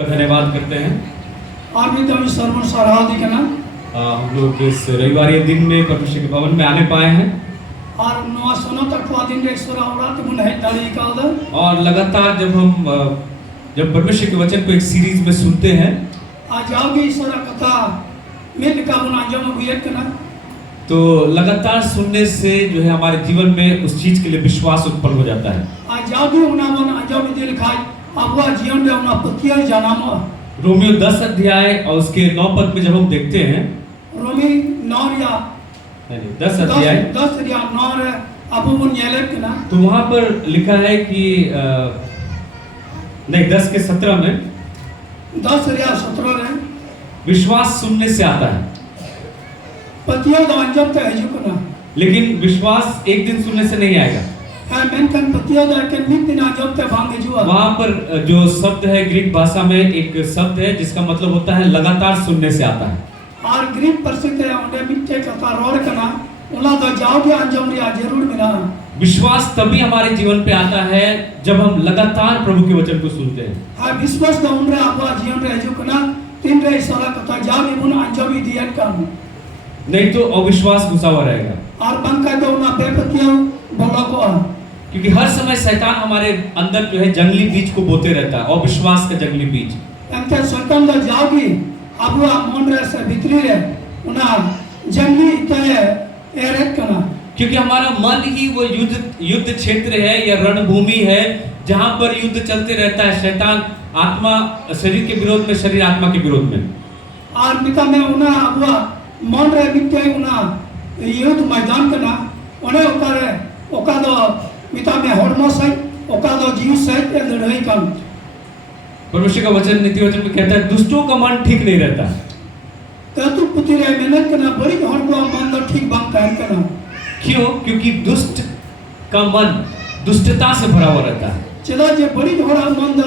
का धन्यवाद करते हैं। आगे तो सर्वन सराहदी करना हम लोग इस रविवार ये दिन में परमेश्वर के भवन में आने पाए हैं और नवा सोना तक दिन रे ईश्वर औरा तो मुन है दाड़ी का उधर और लगातार जब परमेश्वर के वचन को एक सीरीज में सुनते हैं आज जाओगे ईश्वर कथा में का मुन आजम गुयत करना तो लगातार सुनने से जो है हमारे जीवन में उस चीज के लिए विश्वास उत्पन्न हो जाता है। आज जाओगे उना मन आजम दिल खाए अब जीवन में उना पतिया जाना रोमियो 10 अध्याय और उसके 9 पद में जब हम देखते हैं रोमी 9 या 10 अध्याय 10 या 9 अब मुन येले करना तो वहां पर लिखा है कि नहीं 10 के 17 में 10 या 17 रे विश्वास सुनने से आता है पतिया द अंजम ते हजू करना लेकिन विश्वास एक दिन सुनने से नहीं आएगा। मेनकन पतिया द के नित दिन अंजम ते भांगे जुआ वहां पर जो शब्द है ग्रीक भाषा में एक शब्द है जिसका मतलब होता है लगातार सुनने से आता है और ग्रीक प्रसिद्ध है उन्हें मिट्टे कथा रोड करना उला द जाओगे अंजम रिया जरूर मिला। विश्वास तभी हमारे जीवन पे आता है जब हम लगातार प्रभु के वचन को सुनते हैं। हां विश्वास द उनरे आपा जीवन रे हजू करना तीन रे सारा कथा जाओगे मुन अंजम ही दियत काम नहीं तो अविश्वास घुसा हुआ रहेगा और बंका दो ना बेपतिया बोला को क्योंकि हर समय शैतान हमारे अंदर जो है जंगली बीज को बोते रहता है और विश्वास का जंगली बीज अंते शैतान द जाओगी अब मन रे से भीतरी रे उना जंगली तय एरेक करना क्योंकि हमारा मन ही वो युद्ध क्षेत्र है या रणभूमि है जहां पर युद्ध चलते रहता है। शैतान आत्मा शरीर के विरोध में शरीर आत्मा के विरोध में और मिता में उना अब मन रे मिते उना युद्ध मैदान करना ओने ओका दो मिता में हॉर्मो से ओका दो जीव से लड़ाई काम। परमेश्वर का वचन नीति वचन में कहता है दुष्टों का मन ठीक नहीं रहता तू पुती रे मेहनत करना बड़ी हॉर्मो मन तो ठीक बात कहन करना क्यों क्योंकि दुष्ट का मन दुष्टता से भरा हुआ रहता है। चला जे बड़ी घोड़ा मन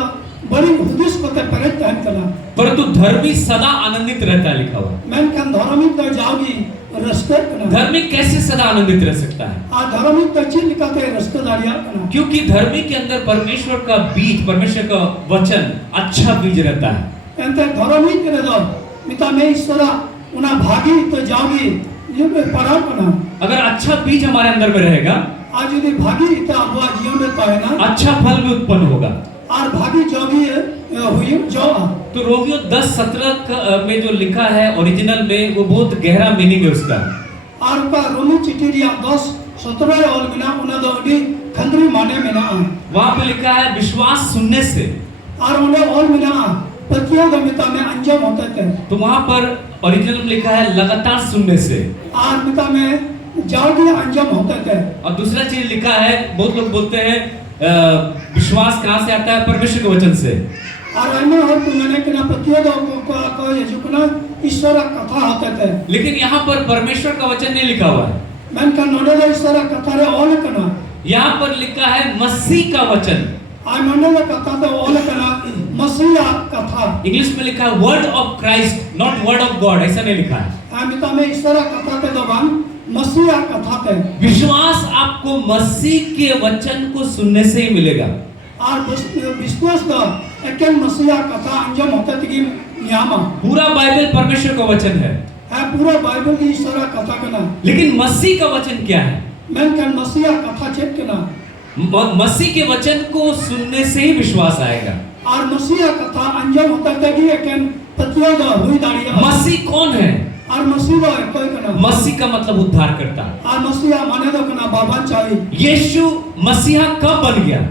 बड़ी हुदिस को ते परत कहन करना परंतु धर्मी सदा आनंदित रहता है लिखा हुआ। मैं कन धर्मी तो जाओगी रस्ते करना धर्मी कैसे सदा आनंदित रह सकता है आ धर्मी तो चिल निकलते रस्ते दारिया करना क्योंकि धर्मी के अंदर परमेश्वर का बीज परमेश्वर का वचन अच्छा बीज रहता है। एंते धर्मी करे दो मिता में ईश्वरा उना भागी तो जाओगी ये पढ़ा करना अगर अच्छा बीज हमारे अंदर में रहेगा आज यदि भागी तो हुआ जीवन में पाए ना अच्छा फल भी उत्पन्न होगा और भागी जोगी हुई जो तो रोमियो 10:17 में जो लिखा है ओरिजिनल में वो बहुत गहरा मीनिंग है उसका और का रोमी चिट्ठी दिया 10:17 और बिना उन्हें दो डी खंडरी माने में ना वहां पे लिखा है विश्वास सुनने से और उन्हें और बिना पतियों के मिता में अंजम होते थे तो वहां पर ओरिजिनल में लिखा है लगातार सुनने से और मिता में जाओगे अंजम होते थे। और दूसरा चीज लिखा है बहुत लोग बोलते हैं विश्वास कहां से आता है परमेश्वर के वचन से और अन्य और तुमने कि ना पतियों को ये जुकना ईश्वर कथा होते थे लेकिन यहाँ पर परमेश्वर का वचन नहीं लिखा हुआ है। मैं का नोडल ईश्वर कथा रे ओल करना यहाँ पर लिखा है मसीह का वचन आ नोडल कथा तो ओल करना मसीह कथा इंग्लिश में लिखा है word of Christ not word of God ऐसा नहीं लिखा है। मिता में ईश्वर कथा के दबान मसीह कथा पे विश्वास आपको मसीह के वचन को सुनने से ही मिलेगा और विश्वास का एक मसीह कथा अंजम होता है कि नियम पूरा बाइबल परमेश्वर का वचन है पूरा बाइबल की ईश्वर कथा करना लेकिन मसीह का वचन क्या है मैं कन मसीह कथा चेक करना मसीह के वचन को सुनने से ही विश्वास आएगा और मसीह कथा अंजम होता है कि एक पतियों दा हुई दाढ़ी मसीह कौन है और मसीह कोई करना मसीह का मतलब उद्धार करता और मसीहा माने तो करना बाबा चाहिए यीशु मसीहा कब बन गया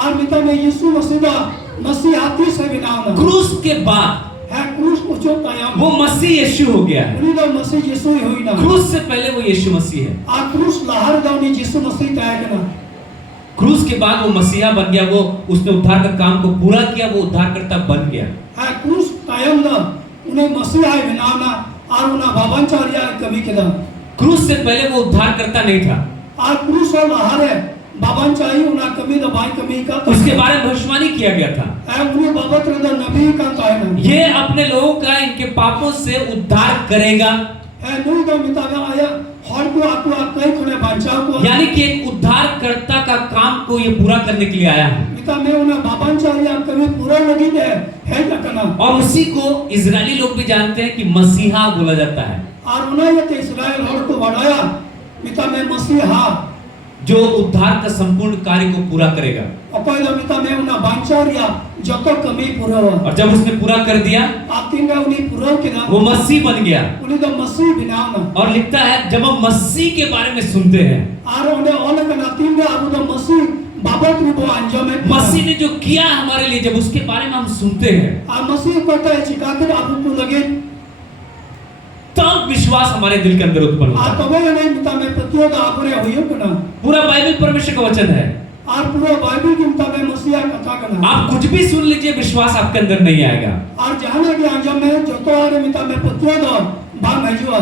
और मिता में यीशु मसीहाती से बिना क्रूस के बाद है क्रूस को जो पाया वो मसीह यीशु हो गया है। उन्हीं तो मसीह यीशु ही हुई ना क्रूस से पहले वो यीशु मसीह है आ क्रूस लहर दाउनी यीशु मसीह तय करना क्रूस के बाद वो मसीहा बन गया वो उसने उद्धार का काम को पूरा किया वो उद्धारकर्ता बन गया है क्रूस कायम ना उन्हें मसीहा है बिना ना और उन्हें बाबा चाहिए कभी के दाम क्रूस से पहले वो उद्धारकर्ता नहीं था आ क्रूस और लहर है बाबा चाहिए उन्हें कभी दबाई कभी का उसके बारे में भविष्यवाणी किया गया था उन्हें बाबा तरह नबी का कहना ये अपने लोगों का इनके पापों से उद्धार करेगा है नूर का मिताबा आया हर को आपको कई खुले बचाव को यानी कि एक उद्धारकर्ता का काम को ये पूरा करने के लिए आया है। मिता में उन्हें बाबन चाहिए आप कभी पूरा लगी है ना और उसी को इजरायली लोग भी जानते हैं कि मसीहा बोला जाता है, और उन्हें ये इस्राएल हर को बढ़ाया मिता में मसीहा जो उद्धार का संपूर्ण कार्य को पूरा करेगा। अकोई लो मिता में उन्हें बचाव या जतो कमी पूरा हुआ और जब उसने पूरा कर दिया, आप तीन का उन्हें पूरा किया वो मसीह बन गया। उन्हें तो मसीह बिना ना और लिखता है जब हम मसीह के बारे में सुनते हैं, और उन्हें और का तीन का आप तो मसीह बाबत में वो अंजाम है मसीह ने जो किया हमारे लिए, जब उसके बारे में हम सुनते हैं, और मसीह को तो चिकाकर आपको लगे तब विश्वास हमारे दिल के अंदर उत्पन्न होता आप है। तो नहीं मिता में प्रतियों का आपने हुई हो ना पूरा बाइबल परमेश्वर का वचन है। और पूरा बाइबल की मुताबिक मसीहा कथा करना आप कुछ भी सुन लीजिए, विश्वास आपके अंदर नहीं आएगा। और जहां के अंजाम में जो तो और मिता में प्रतियों का बात है जो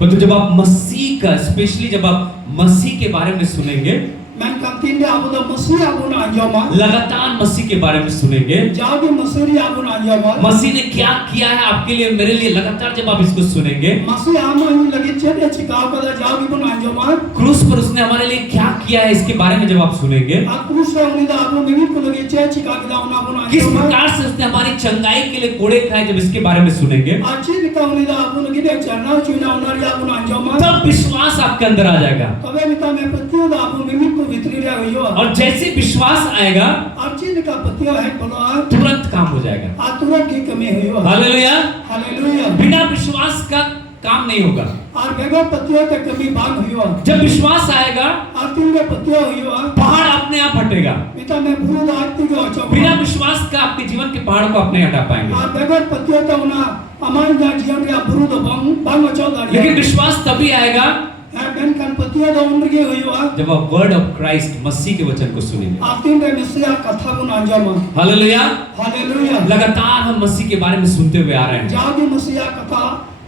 परंतु जब आप मसीह का, स्पेशली जब आप मसीह के बारे में सुनेंगे, मैं कंटीन में आप तो मसीह आप ना अंजाम लगातार मसीह के बारे में सुनेंगे, जाओ कि मसीह आप ना अंजाम मसीह ने क्या किया है आपके लिए, मेरे लिए, लगातार जब आप इसको सुनेंगे, मसीह हम ही लगे चले चिकाओ का जाओ कि बन अंजाम क्रूस पर उसने हमारे लिए क्या किया है, इसके बारे में जब आप सुनेंगे, आप क्रूस से उन्हें आप निमित को लगे चले चिका के दाव ना बन किस अंजाम प्रकार से उसने हमारी चंगाई के लिए कोड़े खाए, जब इसके बारे में सुनेंगे, अच्छी निका उन्हें आप लगे चरना चुना उन्हें आप ना अंजाम तब विश्वास आपके अंदर आ जाएगा। तबे मिता में प्रतियों आप निमित को वितरी रहा हुई और जैसे विश्वास आएगा, अच्छी निका प्रतियों है बोलो तुरंत काम हो जाएगा। तुरंत की कमी हुई हो हालेलुया। हालेलुया बिना विश्वास का काम नहीं होगा। और बेगो पतियों के कमी बाग हुई हो जब विश्वास आएगा, आरती में पतियों हुई हो पहाड़ अपने आप हटेगा। पिता में बुरुद आरती को चौक बिना विश्वास का आपके जीवन के पहाड़ को अपने हटा पाएंगे। और बेगो पतियों तो उना हमारे जीवन के बुरुद बांग चौक लेकिन विश्वास तभी आएगा है बेन कान पतियों तो उम्र के हुई हो जब आप वर्ड ऑफ क्राइस्ट, मसीह के वचन को सुनेंगे। आरती में मसीहा कथा को अंजाम हालेलुया। हालेलुया लगातार हम मसीह के बारे में सुनते हुए आ रहे हैं। जाओ कि मसीहा कथा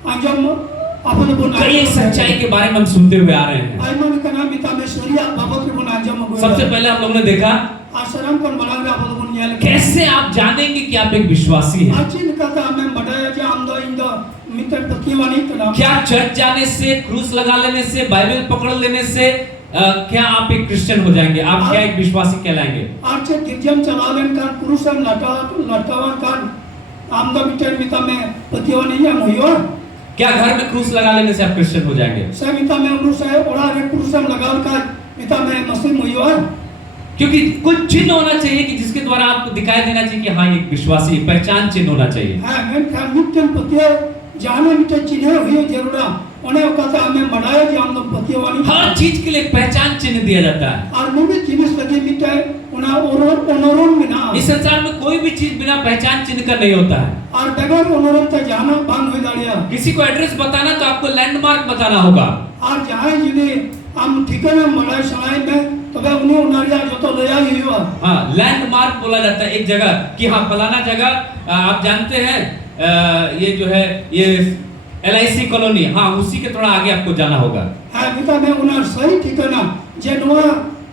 अंजाम अपन को कई सच्चाई के बारे में हम सुनते हुए आ रहे हैं। आइमन का नाम मिता में शरीया बाबत को अंजाम सबसे पहले हम लोगों ने देखा आश्रम को बनाने आप को न्याय कैसे आप जानेंगे कि आप एक विश्वासी हैं। अच्छी निकलता हमें बढ़ाया जो हम दो इन दो मित्र प्रतिवानी तो क्या चर्च जाने से, क्रूस लगा लेने से, बाइबल पकड़ लेने से क्या आप एक क्रिश्चियन हो जाएंगे? आप क्या एक विश्वासी कहलाएंगे? आज गिरजम चलावन का पुरुषम लटावन का हम दो मित्र मिता में प्रतिवानी हम हुई हो क्या घर में क्रूस लगा लेने से आप क्रिश्चियन हो जाएंगे? से मिता में उरुस है ओड़ा रे पुरुषम लगावन का मिता में मुस्लिम हुई हो क्योंकि कुछ चिन्ह होना चाहिए कि जिसके द्वारा आपको दिखाई देना चाहिए कि हाँ ये एक विश्वासी, पहचान चिन्ह होना चाहिए। हां मैं का मित्र प्रतियो जानो मित्र चिन्ह हुई जरूरा उन्हें कहता हमें बढ़ाया जो हम दो प्रतिवानी हर चीज के लिए पहचान चिन्ह दिया जाता है। और मुझे जिनिस लगे मित्र उना ओनोरोन में ना इस संसार में कोई भी चीज बिना पहचान चिन्ह का नहीं होता है। और बगैर ओनोरोन तो जाना बंद हो दाड़िया किसी को एड्रेस बताना तो आपको लैंडमार्क बताना होगा। और जहाँ जिन्हें हम ठिकाना मड़ाई सनाई में तो वे उन्हें उनारिया जो तो ले आई हुआ हाँ, लैंडमार्क बोला जाता है एक जगह कि हाँ फलाना जगह आप जानते हैं ये जो है ये LIC कॉलोनी, हाँ उसी के थोड़ा आगे आपको जाना होगा। है मिता में उनार सही ठिकाना जेनुआ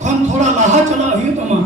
खन थोड़ा लाहा चला हुई तो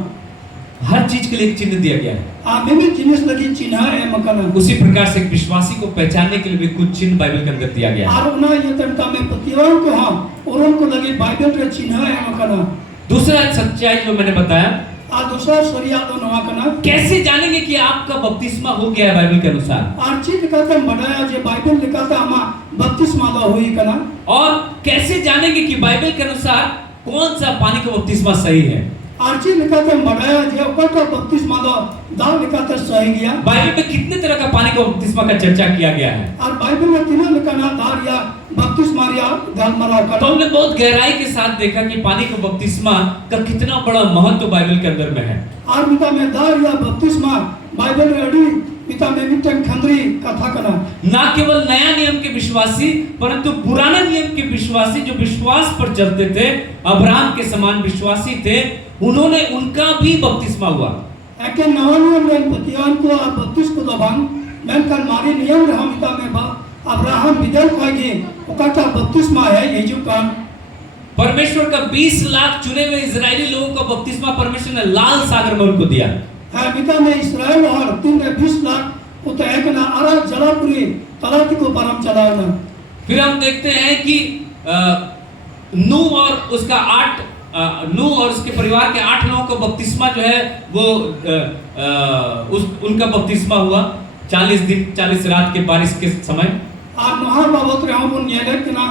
हर चीज के लिए एक चिन्ह दिया गया है। हमें भी जिनिस लगी चिन्ह है मकाना उसी प्रकार से एक विश्वासी को पहचानने के लिए भी कुछ चिन्ह बाइबल के अंदर दिया गया है। और उना ये तंता में प्रतिवान को हाँ और उनको लगी बाइबल के चिन्ह है मकाना। दूसरा सच्चाई जो मैंने बताया, और दूसरा सरिया तो नवा कना कैसे जानेंगे कि आपका बपतिस्मा हो गया है बाइबल के अनुसार? और चीज कहते बढ़ाया जो बाइबल लिखाता हम बपतिस्मा दा हुई कना। और कैसे जानेंगे कि बाइबल के अनुसार कौन सा पानी का बपतिस्मा सही है? आर्ची लिखाते बढ़ाया जो ऊपर बपतिस्मा दा दाव लिखाते सही गया। बाइबल में कितने तरह का पानी का बपतिस्मा का चर्चा किया गया है? और बाइबल में तीनों लिखना दार या बपतिस्मा या दाल मराव का। तो हमने बहुत गहराई के साथ देखा कि पानी का बपतिस्मा का कितना बड़ा महत्व बाइबल के अंदर में है। और मिता में दार या बपतिस्मा बाइबल में अड़ी मिता में मिटन खंदरी कथा कना। ना केवल नया नियम के विश्वासी परंतु पुराना नियम के विश्वासी जो विश्वास पर चलते थे, अब्राहम के समान विश्वासी थे, उन्होंने उनका भी बपतिस्मा हुआ। एके नवा नियम में पतियान को और बपतिस को दबांग मैं कल मारी नियम रहा मिता में बा अब्राहम विदल कोई उकाटा बपतिस्मा है ये जो काम परमेश्वर का 20 लाख चुने हुए इजरायली लोगों का बपतिस्मा परमेश्वर ने लाल सागर में उनको दिया है। मिता में इस्राएल और 20 लाख उतर एक ना आरा जलापुरी तलाती को परम चलाना। फिर हम देखते हैं कि नूह और उसका नूह और उसके परिवार के 8 लोगों का बपतिस्मा जो है वो उनका बपतिस्मा हुआ 40 दिन 40 रात के बारिश के समय। और नोहा बाबत रे हम नेले कना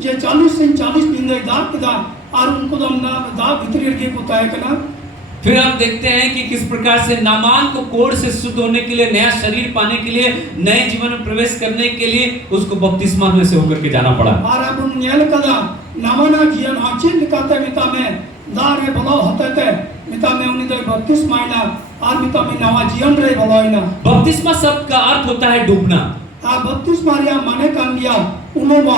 जे 40 दिन 40 दिन दे दाग कदा और उनको दमना दाग भीतर के को ताय कना। फिर हम देखते हैं कि किस प्रकार से नामान को कोढ़ से शुद्ध होने के लिए, नया शरीर पाने के लिए, नए जीवन में प्रवेश करने के लिए उसको बपतिस्मा में से होकर के जाना पड़ा। और अब नेल कदा नामाना जीवन आचिन निकाते मिता में दारे भलो होते थे मिता में उन्हीं दे बपतिस्मा आइना और मिता में नवा जीवन रे भलो आइना। बपतिस्मा शब्द का अर्थ होता है डूबना। बपतिस्मा रिया माने कान लिया उन्होंने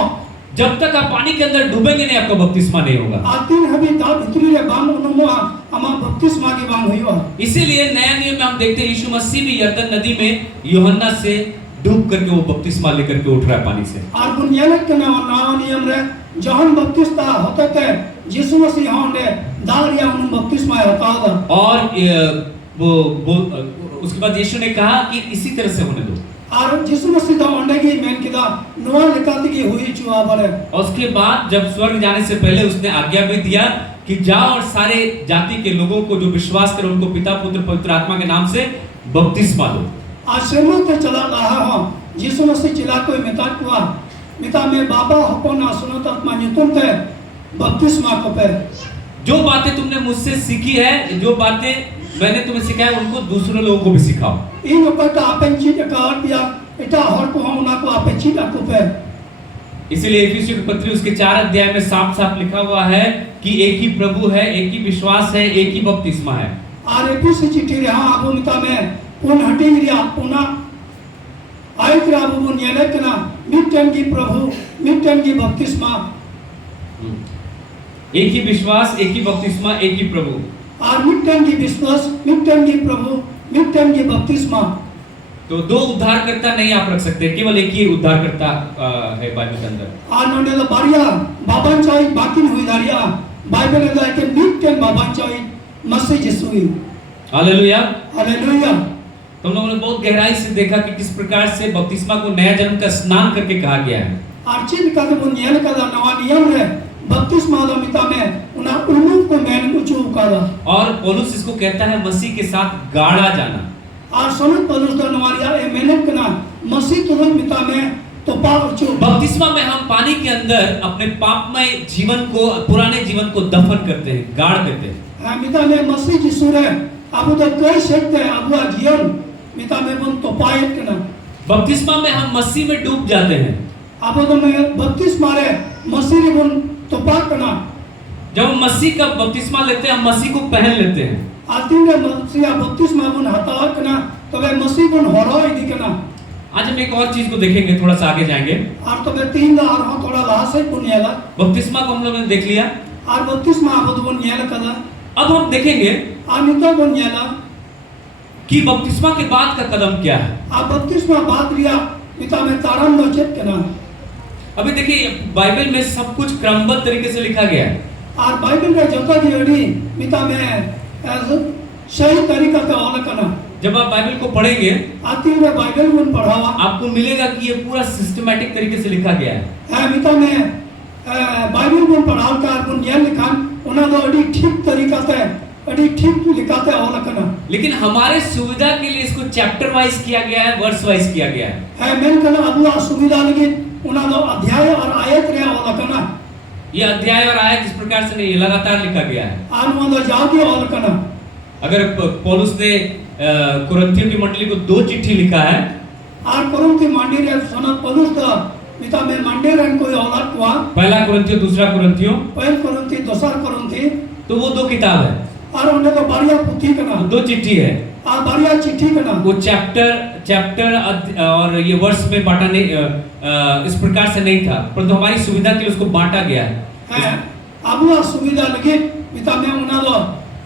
जब तक आप पानी के अंदर डूबेंगे नहीं आपका बपतिस्मा नहीं होगा। आतीन हबी दा भीतरी रे बांग उन्होंने हमा बपतिस्मा की बांग हुई हुआ। इसीलिए नया नियम में हम देखते हैं यीशु मसीह भी यरदन नदी में यूहन्ना से डूब करके वो बपतिस्मा लेकर के उठ रहा है पानी से। और बुनियाद के नया नियम रे जहन बपतिस्मा होते थे यीशु मसीह होंगे दारिया उन बपतिस्मा होता था। और वो उसके बाद यीशु ने कहा कि इसी तरह से होने दो। और यीशु मसीह तो अंडे की मैन किदा नोआ लिखाती की हुई चुआ बड़े। और उसके बाद जब स्वर्ग जाने से पहले उसने आज्ञा भी दिया कि जाओ और सारे जाति के लोगों को जो विश्वास करें उनको पिता पुत्र पवित्र आत्मा के नाम से बपतिस्मा दो। आश्रमों पे चला रहा हूँ यीशु मसीह चिल्ला कोई मिता कुआ मिता में बाबा हको ना सुनो तक मानी तुम थे बपतिस्मा को पे। जो बातें तुमने मुझसे सीखी है, जो बातें मैंने तुम्हें सिखाया उनको दूसरे लोगों को भी सिखाओ। इन उपटा अपेंची का दिया इटा हर को हम ना को अपेंची का को पे। इसीलिए इफिसियों की पत्री उसके 4 अध्याय में साफ-साफ लिखा हुआ है कि एक ही प्रभु है, एक ही विश्वास है, एक ही बपतिस्मा है। और इफिसी चिट्ठी रे हां अबो मिता में पुन हटी रिया पुना आयत रा अबो न्याले कना मिटन की प्रभु मिटन की बपतिस्मा। एक ही विश्वास, एक ही बपतिस्मा, एक ही प्रभु। और मिटन की विश्वास, मिटन की प्रभु, मिटन की बपतिस्मा। तो दो उद्धारकर्ता नहीं आप रख सकते, केवल एक ही उद्धारकर्ता है बाइबल के अंदर। और नोने तो बारिया बाबन चाई बाकी हुई दारिया बाइबल में है कि मिटन बाबन चाई मसीह यीशु। Hallelujah hallelujah. तुम लोगों ने बहुत गहराई से देखा कि किस प्रकार से बपतिस्मा को नया जन्म का स्नान करके कहा गया है। और चिन का तो नियम का नवा नियम है बपतिस्मा दा मिता में उना उन्नु को मैन उचू कादा। और पौलुस इसको कहता है मसीह के साथ गाड़ा जाना। और सोनत पौलुस दा नवारिया ए मेहनत करना मसीह तो मिता में तो पाप उचू। बपतिस्मा में हम पानी के अंदर अपने पापमय जीवन को, पुराने जीवन को दफन करते हैं, गाड़ देते हैं। हां मिता में मसीह यीशु रे अब तो कई सकते हैं अब जीवन मिता में बन तो पायत करना। बपतिस्मा में हम मसीह में डूब जाते हैं। अब तो मैं बपतिस्मा रे मसीह रे बन तो पाक करना। जब हम मसीह का बपतिस्मा लेते हैं हम मसीह को पहन लेते हैं। आती रे मसीह बपतिस्मा बन हता करना तो वे मसीह बन हरो इदी करना। आज हम एक और चीज को देखेंगे, थोड़ा सा आगे जाएंगे। और तो वे 3 दा और थोड़ा लाहा से पुनियाला बपतिस्मा को हम लोगों ने देख लिया। और बपतिस्मा अब तो बनियाला कदा। अब हम देखेंगे अनिता बनियाला कि बपतिस्मा के बाद का कदम क्या है। अब बपतिस्मा बाद लिया मिता में तारन लो चेक करना। अभी देखिए बाइबल में सब कुछ क्रमबद्ध तरीके से लिखा गया है। और बाइबल का जोता की अड़ी मिता में सही तरीका का ऑल करना। जब आप बाइबल को पढ़ेंगे आती है बाइबल में पढ़ावा आपको मिलेगा कि ये पूरा सिस्टमैटिक तरीके से लिखा गया है। मिता में बाइबल में पढ़ाव का बुनियाद लिखा उन्हें तो अड़ी ठीक तरीका से अड़ी ठीक लिखाते ऑल करना। लेकिन हमारे सुविधा के लिए इसको चैप्टर वाइज किया गया है, वर्स वाइज किया गया है। मैं कहना अब सुविधा लगी उन्हें तो अध्याय और आयत रे ऑल करना। ये अध्याय और आयत इस प्रकार से नहीं, ये लगातार लिखा गया है। आन जाओगे ऑल करना। अगर पौलुस ने कुरिन्थियों की मंडली को 2 चिट्ठी लिखा है। और कुरिन्थी मंडली रे सनत पौलुस दा मिता में मंडली रे कोई औलाद हुआ। पहला कुरिन्थियों, दूसरा कुरिन्थियों, पहल कुरिन्थी, दूसरा कुरिन्थी, तो वो 2 किताब है। और उन्हें तो बढ़िया पुथी करना, 2 चिट्ठी है। और बढ़िया चिट्ठी करना। वो चैप्टर और ये वर्ष में बांटा नहीं, इस प्रकार से नहीं था, परंतु हमारी सुविधा के लिए उसको बांटा गया है। अब वो सुविधा लगी मिता में उन्हें तो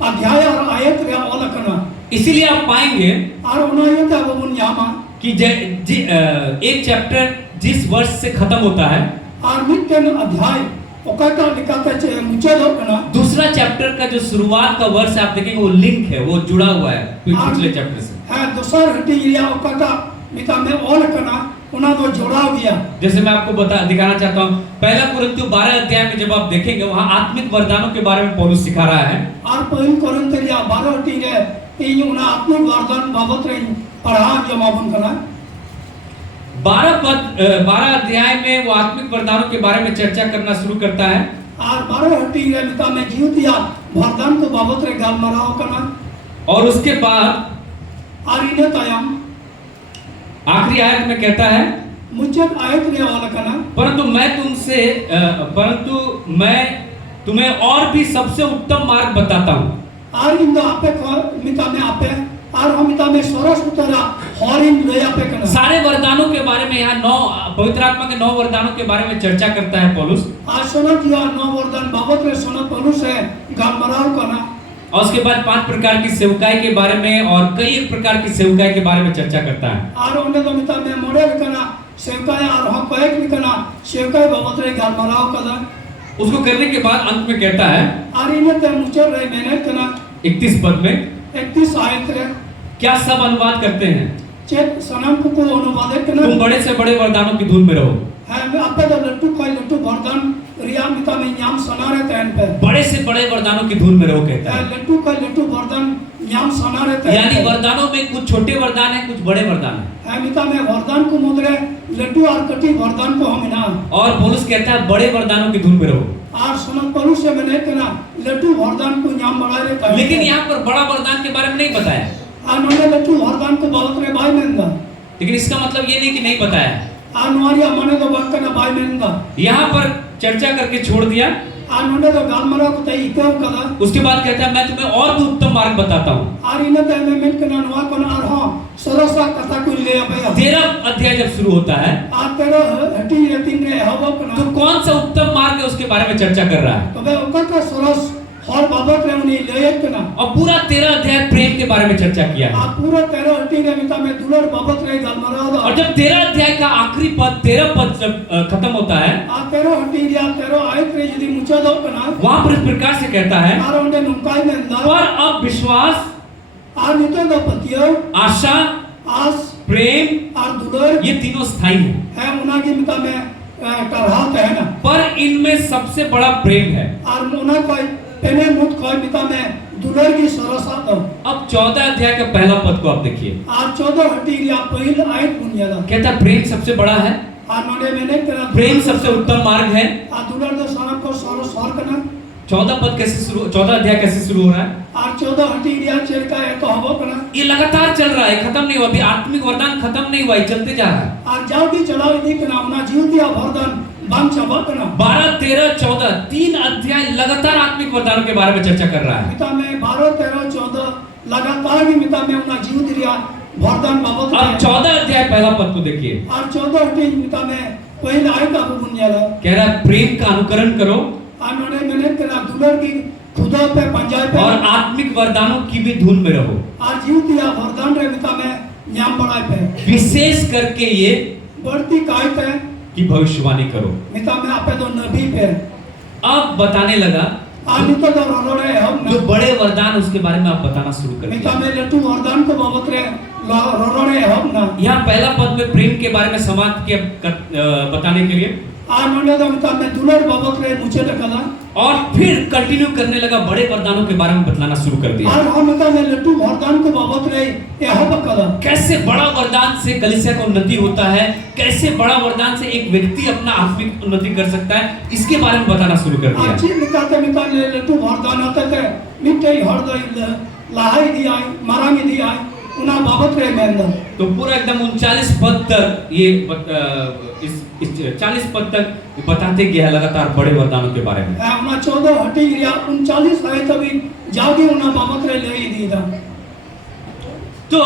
अध्याय और आयत रे ऑल करना। इसीलिए आप पाएंगे और उन्हें ये था वो यामा कि एक चैप्टर जिस वर्ष से खत्म होता है और मित्तन अध्याय ओकाटा लिखाते चे मुझे दो करना। दूसरा चैप्टर का जो शुरुआत का वर्ष आप देखेंगे वो लिंक है, वो जुड़ा हुआ है पिछले चैप्टर से। दूसरा हटी या ओकाटा मिता में ऑल करना उना तो जोड़ाव गया जैसे मैं आपको दिखाना चाहता हूँ, पहला कुरिन्थियों 12 अध्याय में जब आप देखेंगे वहाँ आत्मिक वरदानों के बारे में पौलुस सिखा रहा है। और पहिल कोरिन्थिया 12 टीरे इन उना आत्मिक वरदान बाबत रे पढ़ा जमाबन करा 12 अध्याय में वो आत्मिक वरदानों के बारे में चर्चा करना शुरू करता है। और 12 टीरे मिता में जीवतिया वरदान को बाबत रे गाल मराव करा और उसके बाद और इन्हें तयम आखिरी आयत में कहता है, मुझे आयत रे वाला कना परंतु मैं तुम्हें और भी सबसे उत्तम मार्ग बताता हूँ। और इन दो आपे मिता में आपे और हम मिता में सोरस उतरा हॉरिन ले आपे कना सारे वरदानों के बारे में यहाँ 9 पवित्र आत्मा के 9 वरदानों के बारे में चर्चा करता है पौलुस। आज सुनो जिया 9 वरदान बाबत रे सुनो पौलुस है गाल मराव कना और उसके बाद 5 प्रकार की सेवकाई के बारे में और कई एक प्रकार की सेवकाई के बारे में चर्चा करता है। और उन्हें तो मिता में मॉडल कना सेवकाई और हम कएक लिखना सेवकाई बाबत रे गाल मराव कना उसको करने के बाद अंत में कहता है, और इन्हें तो मुझे रे मैंने कना 31 पद में 31 आयत रे क्या सब अनुवाद करते हैं, चेत सनम को अनुवाद करना तुम बड़े से बड़े वरदानों की धुन में रहो। है आपे तो लट्टू वरदान रिया मिता में नाम सनारे तैन पे बड़े से बड़े वरदानों की धुन में रहो कहता है। लट्टू वरदान नाम सनारे तैन यानी वरदानों में कुछ छोटे वरदान है, कुछ बड़े वरदान है मिता में वरदान को मुद्रे लट्टू और कटी वरदान को हम ना और पौलुस कहता है बड़े वरदानों की धुन में रहो। और सुनो पौलुस से मैंने कहना लट्टू वरदान को नाम बढ़ा रहता है, लेकिन यहाँ पर बड़ा वरदान के बारे में नहीं बताया। और मैंने लट्टू वरदान को बाबत रे भाई मेंदा, लेकिन इसका मतलब ये नहीं कि नहीं बताया। और नवारिया मने तो बात करना भाई मेंदा यहाँ पर चर्चा करके छोड़ दिया। और मैंने तो गाल मरा को तई इको कदा उसके बाद कहता है मैं तुम्हें और भी उत्तम मार्ग बताता हूँ। और इन्हें तो मैं मिल करना नवा को और हां सरसा कथा को ले आया 13 अध्याय जब शुरू होता है आप तेरा हटी रहती ने हवा तो कना कौन सा उत्तम मार्ग है उसके बारे में चर्चा कर रहा है। तो मैं उनका का सरस और बाबत रे उन्हें ले कना और पूरा 13 अध्याय प्रेम के बारे में चर्चा किया है। आप पूरा 13 हटी रे मिता में दुलर बाबत रे गाल मरा और जब 13 अध्याय का आखिरी पद 13 पद जब खत्म होता है आप 13 हटी या 13 आयत रे यदि मुचा दो कना वहां पर इस प्रकार से कहता है, और उन्हें नुकाई में अंदर पर अब विश्वास, और नितो दो पतियो आशा, आस प्रेम और दुलर ये तीनों स्थायी है उना की मिता में टरहात है ना, पर इनमें सबसे बड़ा प्रेम है। और उना कोई पेने मुत कोई मिता में दुलर की सरसा दो। अब 14 अध्याय का पहला पद को आप देखिए। और 14 हटी या पहला आयत बुनियादा कहता है प्रेम सबसे बड़ा है, और नोडे मैंने करा प्रेम सबसे उत्तम मार्ग है। और दुलर दो सनम को सरो सर करना 14 पद कैसे शुरू, 14 अध्याय कैसे शुरू हो रहा है। और 14 हटी या चेर का है तो हवो करना ये लगातार चल रहा है, खत्म नहीं हुआ। अभी आत्मिक वरदान खत्म नहीं हुआ, ये चलते जा रहा है। और जाओ की चलाओ दी करना उना जीवतिया वरदान बम चबा करना 12, 13, 14 3 अध्याय लगातार आत्मिक वरदानों के बारे में चर्चा कर रहा है। मिता में 12, 13, 14 लगातार भी मिता में उना जीवतिया वरदान बाबत अब 14 अध्याय पहला पद को देखिए। और 14 हटी मिता में पहला आयत का बुनियादा कह रहा है प्रेम का अनुकरण करो और नोडे मैंने करा दुलर की खुदा पे पंजाब पे और आत्मिक वरदानों की भी धुन में रहो। और जीवतिया वरदान रे मिता में न्याम बड़ाई पे विशेष करके ये बढ़ती कायत है कि भविष्यवाणी करो। मिता में आपे तो नबी पे अब बताने लगा आनी तो रोड़े हम जो बड़े वरदान उसके बारे में आप बताना शुरू कर मिता दिया। में लट्टू वरदान को बाबत रे रोड़े हम ना यहाँ पहला पद में प्रेम के बारे में समाप्त किया बताने के लिए, और नोडे तो मिता में दुलर बाबत रे मुझे टकला और फिर कंटिन्यू करने लगा, बड़े वरदानों के बारे में बतलाना शुरू कर दिया। और हम मिता में लट्टू वरदान को बाबत रे यह बकला कैसे बड़ा वरदान से कलीसिया का उन्नति होता है, कैसे बड़ा वरदान से एक व्यक्ति अपना आत्मिक उन्नति कर सकता है, इसके बारे में बताना शुरू कर दिया। अच्छी मिता मिता लट्टू वरदान होते थे मिट्टे हरदई लाहाई दिया मारांगी दिया उना बाबत रे मेंदा तो पूरा एकदम 39 पद तक ये इस 40 पद तक बताते गया लगातार बड़े वरदानों के बारे में। उना 14 हटी या 39 है तभी जागे उना बाबत रे ले ही दी था। तो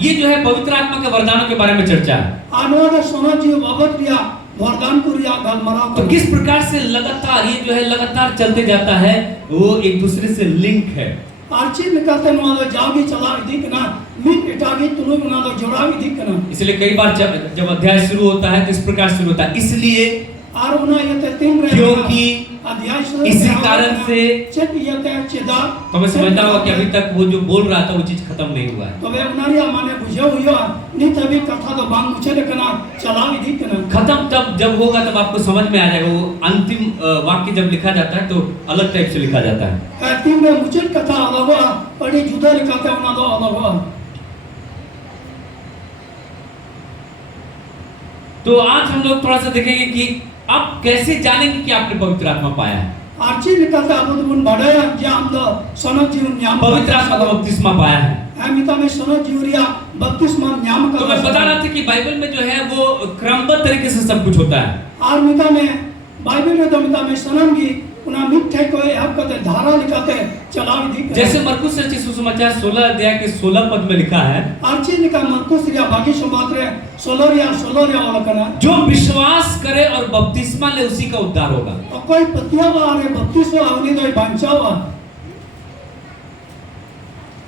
ये जो है पवित्र आत्मा के वरदानों के बारे में चर्चा है। अनुवाद सोना जी बाबत रिया वरदान को रिया गल मरा तो किस प्रकार से लगातार ये जो है लगातार चलते जाता है, वो एक दूसरे से लिंक है। आर्ची निकालते नुआदो जाओगी चला दिख ना मिट इटागी तुनु नुआदो जोड़ागी दिख ना। इसलिए कई बार जब अध्याय शुरू होता है तो इस प्रकार शुरू होता है, इसलिए और उना ये ते तीन रे क्योंकि अध्याय इसी कारण से चेक ये ते चेदा तो मैं समझता हूँ कि अभी तक वो जो बोल रहा था वो चीज खत्म नहीं हुआ है। तो वे उनारिया माने बुझे हुई नहीं तभी कथा तो बांग मुझे कना चला विधि कना खत्म तब जब होगा तब आपको समझ में आ जाएगा। वो अंतिम वाक्य जब लिखा जाता है तो अलग टाइप से लिखा जाता है। तीन रे मुझे कथा अलग हुआ बड़ी जुदा लिखाते उना तो अलग हुआ। तो आज हम लोग थोड़ा सा देखेंगे कि आप कैसे जानेंगे कि आपने पवित्र आत्मा पाया है। आर्ची निकलता अब तो बुन बढ़ाया जे हम तो सनद जीवन न्याम पवित्र आत्मा का बपतिस्मा पाया है। मिता में सनद जीवरिया बपतिस्मा न्याम का तो मैं बता रहा था कि बाइबल में जो है वो क्रमबद्ध तरीके से सब कुछ होता है। और मिता में बाइबल में तो मिता में सनम की उना मिठे को आप कहते धारा लिखाते चला विधि जैसे मरकुस रचित सुसमाचार 16 अध्याय के 16 पद में लिखा है, आर्ची निका मरकुस रिया बाकी समाज रे 16 रिया वाला करना जो विश्वास करे और बपतिस्मा ले उसी का उद्धार होगा। और कोई पतियावा अरे बपतिस्मा अवनी दो बंचावा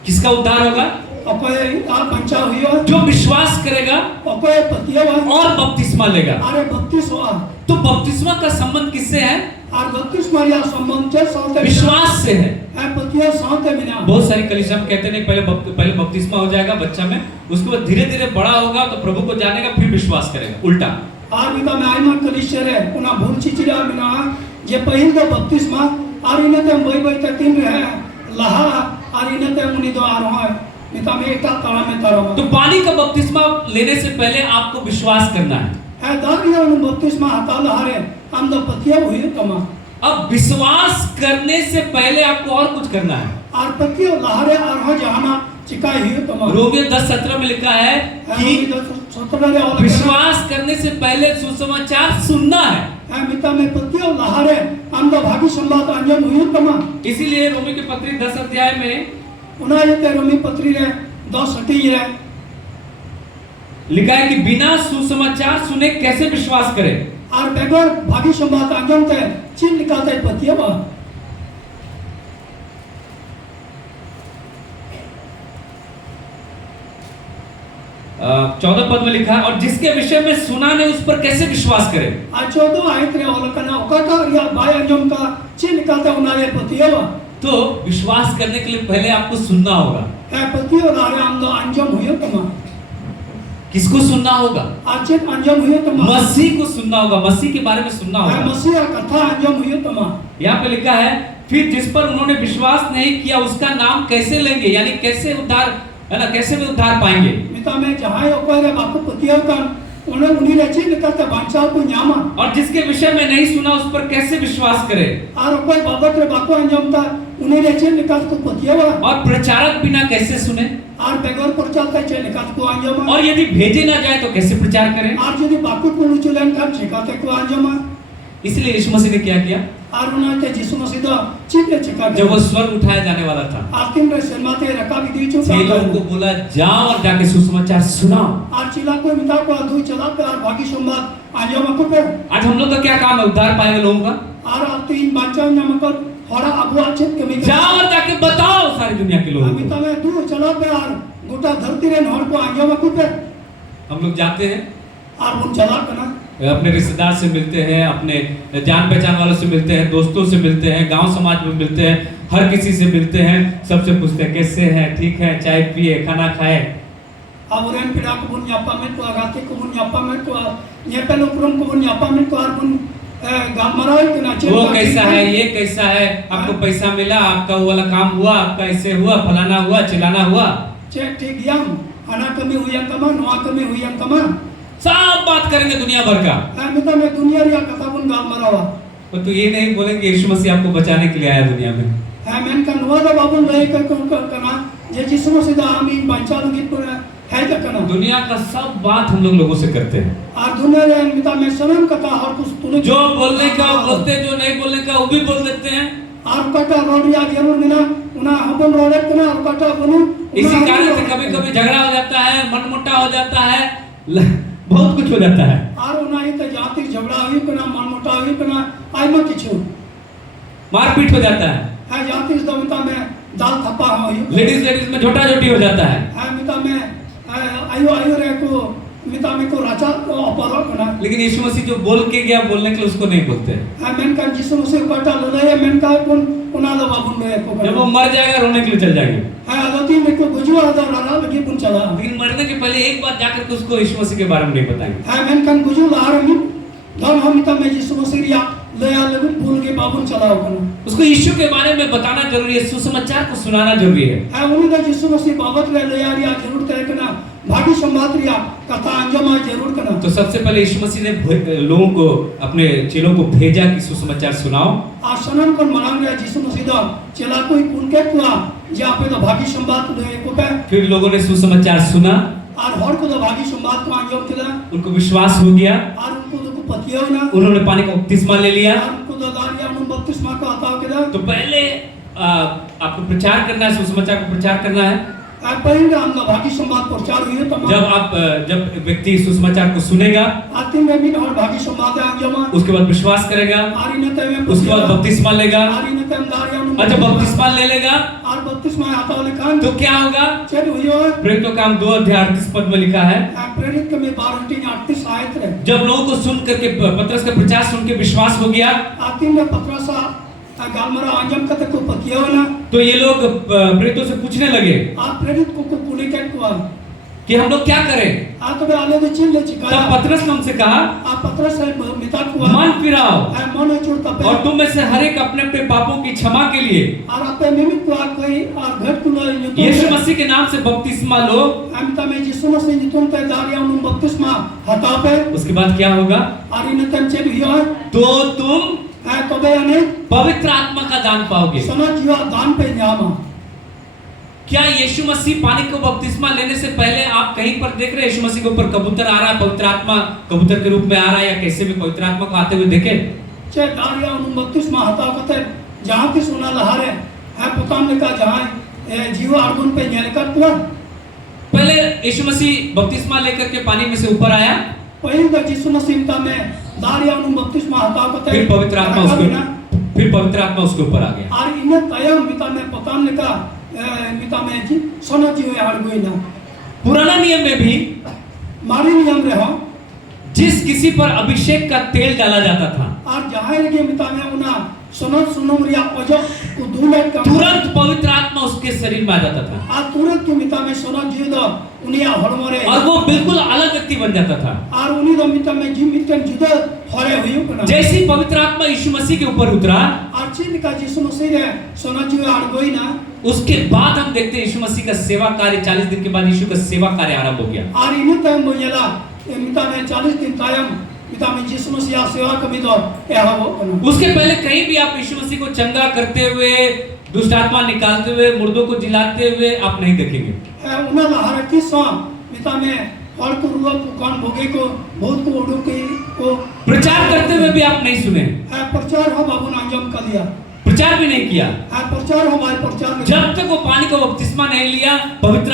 किसका उद्धार होगा? और कोई आप बंचा हुई हो जो विश्वास करेगा और कोई पतियावा और बपतिस्मा लेगा। अरे बपतिस्मा तो बपतिस्मा का संबंध किससे है? और बपतिस्मा रिया संबंध से साथ विश्वास से है। पतिया साथ है बिना बहुत सारी कलीसिया में कहते नहीं पहले बपतिस्मा हो जाएगा बच्चा में, उसके बाद धीरे धीरे बड़ा होगा तो प्रभु को जानेगा फिर विश्वास करेगा। उल्टा और बिना में आइमा कलीसिया रे उना भूल चिचिरा बिना जे पहिल तो बपतिस्मा और इने ते बई ते तीन रहे लहा और इने ते मुनि दो आरो है बिना में एकटा तारा में तारा तो पानी का बपतिस्मा लेने से पहले आपको विश्वास करना है। दारिया उन बपतिस्मा हता लहारे हम तो पतिया हुई कमा। अब विश्वास करने से पहले आपको और कुछ करना है। और पतिया लहारे और हो जाना चिकाई हुई कमा। रोमियो 10:17 में लिखा है कि विश्वास करने से पहले सुसमाचार सुनना है। मिता में पतिया लहारे हम तो भागी संवाद अंजम हुई कमा। इसीलिए रोमी की पत्री 10 अध्याय में उना ये रोमी पत्री रे 10 हटी है लिखा है कि बिना सुसमाचार सुने कैसे विश्वास करें। और बेगर भागी संवाद अंजम ते चिन्ह निकालते पतिया बा 14 पद में लिखा है और जिसके विषय में सुना ने उस पर कैसे विश्वास करे। आज 14 आयत रे अवलोकन ओकाटा या बाय अंजम का चिन्ह निकालते उनारे पतिया बा। तो विश्वास करने के लिए पहले आपको सुनना होगा। है पतिया लारे हम तो अंजम हुई कमा। किसको सुनना होगा? आज अंजम हुई कमा। मसीह को सुनना होगा, मसीह के बारे में सुनना होगा। मसीह का कथा अंजम हुई कमा। यहाँ पे लिखा है फिर जिस पर उन्होंने विश्वास नहीं किया उसका नाम कैसे लेंगे, यानी कैसे उद्धार है ना, कैसे भी उद्धार पाएंगे। मिता में जहां ऊपर है बापू पतिया का उन्हें उन्हीं रची निकलते बांचाओ को न्यामा। और जिसके विषय में नहीं सुना उस पर कैसे विश्वास करे। और कोई बाबत रे बापू अंजम था उन्हीं रची निकल को पतिया हुआ। और प्रचारक बिना कैसे सुने। और बेगर प्रचार का चे निकल को अंजम। और यदि भेजे ना जाए तो कैसे प्रचार करें। और यदि बापू को चलन कर छिकाते को अंजम। इसलिए यीशु मसीह ने क्या किया? और उन्होंने यीशु मसीह दा चिपले छिका जब वो स्वर्ग उठाया जाने वाला था आखिर में शर्माते रखा भी दी चुका चेलों को बोला जाओ और जाके सुसमाचार सुनाओ। और चिला को मिता को अधू चला पे और बाकी संवाद अंजम को पे। आज हम लोग का क्या काम है? उद्धार पाए हुए लोगों का। और अब तीन बांचा नमक हरा अबुआ चित के मिता जाओ और जाके बताओ सारी दुनिया के लोगों मिता को। में दूर चला पे और गोटा धरती रे नहर को अंजम को पे। हम लोग जाते हैं और उन चला करना अपने रिश्तेदार से मिलते हैं, अपने जान पहचान वालों से मिलते हैं, दोस्तों से मिलते हैं, गांव समाज में मिलते हैं, हर किसी से मिलते हैं, सबसे पूछते हैं कैसे हैं, ठीक है, चाय पिए, खाना खाए। अब रेन पिड़ा को बुन यापा में तो आगाते को बुन यापा में तो ये पहले उपरम को बुन यापा में तो और बुन गामराई के नाचे वो कैसा है, ये कैसा है, आपको पैसा मिला, आपका वो वाला काम हुआ, आपका ऐसे हुआ, फलाना हुआ, चिलाना हुआ। चेक ठीक यम अना कमी हुई अंतमा नवा कमी हुई अंतमा सब बात करेंगे दुनिया भर का। मिता में दुनिया रिया कथा बुन गाल मरावा। तो ये नहीं बोलेंगे यीशु मसीह आपको बचाने के लिए आया दुनिया में। है मैंने का नवा दा बाबुन रहे कर करना जे यीशु मसीह दा आमीन बचाने की पर है क्या करना। दुनिया का सब बात हम लोगों से करते हैं। और दुनिया रे मिता में शर्म कथा और कुछ तूने जो बोलने का बोलते, जो नहीं बोलने का वो भी बोल देते हैं। और कटा रोडिया जरूर मिला उना हम रोडे करना और कटा बनु। इसी कारण से कभी-कभी झगड़ा हो जाता है, मनमुटा हो जाता है, बहुत कुछ हो जाता है। और उना ये तो जाति झगड़ा हुई कना मनमुटा हुई कना आई मत किछु मारपीट हो जाता है। है जाति इस दमिता में दाल थप्पा हुई। लेडीज में झोटा झोटी हो जाता है। है मिता में आयो आयो रे को मिता में को राजा अपरो कना लेकिन यीशु मसीह जो बोल के गया बोलने के लिए उसको नहीं बोलते। मेन का जिसु मसीह कटा ललय मेन का कोन उना लो बाबुन में को जब वो मर जाएगा रोने के लिए चल जाएंगे। है अदती में को गुजुआ दा राना लगी पुन चला लेकिन मरने के पहले एक बात जाकर के उसको यीशु मसीह के बारे में नहीं बताएंगे। है मेन का गुजु लार में धन हम मिता में जिसु मसीह या लया लग बोल के बाबुन चलाओ कना उसको यीशु के बारे में बताना जरूरी है, सुसमाचार को सुनाना जरूरी है। उन्हीं का जिसु मसीह बाबत ले लया रिया जरूर तय करना भागी संवाद रिया कथा अंजमा जरूर करना। तो सबसे पहले यीशु मसीह ने लोगों को अपने चेलों को भेजा कि सुसमाचार सुनाओ। आ सनन को मनांग रिया जिसु मसीह दा चला कोई उनके कुआ जे आपे तो भागी संवाद ले को पे फिर लोगों ने सुसमाचार सुना और हर को तो भागी संवाद को अंजम केला उनको विश्वास हो गया और उनको तो पतियो ना उन्होंने पानी का बपतिस्मा ले लिया। और उनको तो दारिया उन बपतिस्मा को हटाओ केला। तो पहले आपको प्रचार करना है, सुसमाचार को प्रचार करना है। पहले हम भागी संवाद प्रचार हुई तो जब व्यक्ति सुसमाचार को सुनेगा आती में भी और भागी संवाद अंजमा उसके बाद विश्वास करेगा, आरी न तय में उसके बाद बपतिस्मा लेगा। आरी न तय दारिया उन अच्छा बपतिस्मा ले लेगा और बपतिस्मा हटाओ लिखा तो क्या होगा? चेत हुई हो प्रेरितों काम 2 अध्याय 38 पद में लिखा है प्रेरित के में 12:38 आयत है। जब लोगों को सुन करके पतरस का प्रचार सुन के विश्वास हो गया आती में पत्रसा गालमरा अंजम कते को पतियो ना तो ये लोग प्रेरितों से पूछने लगे आप प्रेरित को पुणे के को कि हम लोग क्या करें। आ तो आले तो चिल्ले चिकाया तब पतरस ने उनसे कहा आप पत्रस से मिता को मन फिराओ मन चुड़ता पे और तुम में से हर एक अपने अपने पापों की क्षमा के लिए और आपे निमित्त को कोई और घट को यीशु मसीह के नाम से बपतिस्मा लो। हम तमे यीशु मसीह नि तुम ते दारिया उन बपतिस्मा हटा पे उसके बाद क्या होगा? और इन तम चेल हियो तो तुम तो बे अने पवित्र आत्मा का दान पाओगे। समझ जियो दान पे न्यामा। क्या यीशु मसीह पानी को बपतिस्मा लेने से पहले आप कहीं पर देख रहे हैं यीशु मसीह के ऊपर कबूतर आ रहा है, पवित्र आत्मा कबूतर के रूप में आ रहा है या कैसे भी पवित्र आत्मा को आते हुए देखे? चे दारिया उन बपतिस्मा हटा कते जहां की सुना लहारे है पुताम ने कहा जहां जीव आर्गुन पे न्याय कर तो पहले यीशु मसीह बपतिस्मा लेकर के पानी में से ऊपर आया, पहले तो यीशु मसीह में दारिया उन बपतिस्मा हटा कते फिर पवित्र आत्मा उसके ऊपर आ गया। और इन तयम मिता में पुताम ने कहा मिता में जी सोना जीव आर्गुई ना। पुराना नियम में भी मारी नियम रहो जिस किसी पर अभिषेक का तेल डाला जाता था और जहां लगे मिता में उना सोना सुनम रिया ओजो को दूले तुरंत पवित्र आत्मा उसके शरीर में आ जाता था आ तुरंत की मिता में सोना जीव दो उनिया हड़मरे और वो बिल्कुल अलग व्यक्ति बन जाता था। और उन्हीं दो मिता में जी मितन जुदा हरे हुई कना जैसे पवित्र आत्मा यीशु मसीह के ऊपर उतरा और चीन का यीशु मसीह ने सोना जीव आड़गोई ना उसके बाद हम देखते हैं यीशु मसीह का सेवा कार्य 40 दिन के बाद यीशु का सेवा कार्य आरंभ हो गया। और इन्हीं टाइम बोला मिता में 40 दिन कायम मिता में यीशु मसीह सेवा कमी दो यह वो उसके पहले कहीं भी आप यीशु मसीह को चंगा करते हुए, दुष्ट आत्मा निकालते हुए, मुर्दों को जिलाते हुए आप नहीं देखेंगे। उन्हें हर किस्म मिता में और को रुआ को कौन भोगे को बहुत को उड़ो को प्रचार करते हुए भी आप नहीं सुने। प्रचार हो बाबू ने अंजाम कर दिया, प्रचार भी नहीं किया। प्रचार हो भाई प्रचार में जब तक वो पानी का बपतिस्मा नहीं लिया, पवित्र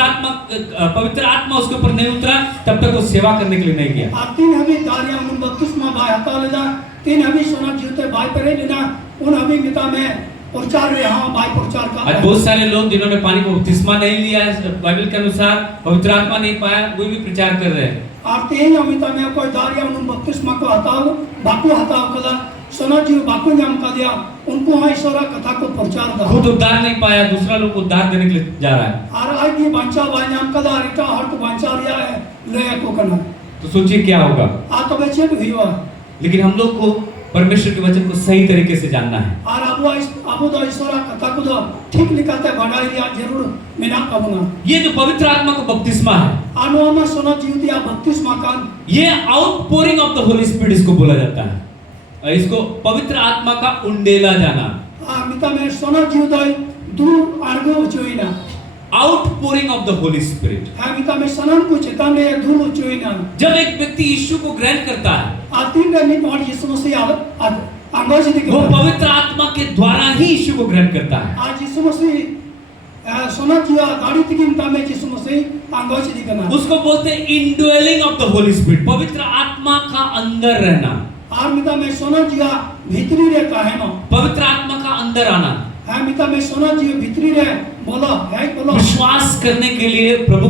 आत्मा उसके ऊपर नहीं उतरा, तब तक वो सेवा करने के लिए नहीं गया। और 3 हमें दारिया उन बपतिस्मा भाई हटा लेना 3 हमें सोना जीवते भाई पर लेना उन हमें मिता में प्रचार में हाँ भाई प्रचार का। आज बहुत सारे लोग जिन्होंने पानी का बपतिस्मा नहीं लिया बाइबल के अनुसार, पवित्र आत्मा नहीं पाया, वो भी प्रचार कर रहे हैं। और 3 अमिता में कोई दारिया उन बपतिस्मा को हटाओ बाकू हटाओ कदा सोना जीव बाकू नाम का दिया उनको हाँ ईश्वर कथा को प्रचार दा खुद उद्धार नहीं पाया, दूसरा लोग उद्धार देने के लिए जा रहा है। और आज ये बंचा भाई नाम का दा रिटा हर को बंचा रिया है ले को करना तो सोचिए क्या होगा। आ तो बच्चे भी हुआ लेकिन हम लोग को परमेश्वर के वचन को सही तरीके से जानना है। और अब तो ईश्वर कथा को तो ठीक लिखाते बढ़ाई दिया जरूर मेना कबना। ये जो पवित्र आत्मा का बपतिस्मा है, अनुमा सोना जीव दिया बपतिस्मा का, ये outpouring of the holy spirit इसको बोला जाता है। इसको पवित्र आत्मा का उंडेला जाना। मिता में सोना जीव दई दूर आर्गो चोइना outpouring of the holy spirit. मिता में सनन को चेताने दूर चोइना। जब एक व्यक्ति यीशु को ग्रहण करता है, आतीन रे नित और यीशु मसीह आंगो से वो पवित्र आत्मा के द्वारा ही यीशु को ग्रहण करता है। आज यीशु मसीह सोना जीव गाड़ी तक मिता में यीशु मसीह आंगो से दिखना उसको बोलते हैं indwelling of the holy spirit, पवित्र आत्मा का अंदर रहना। और मिता में सोना जीव भीतरी रहता है ना, पवित्र आत्मा का अंदर आना है मिता में सोना जीव भीतरी रहे बोलो है बोलो विश्वास करने के लिए, प्रभु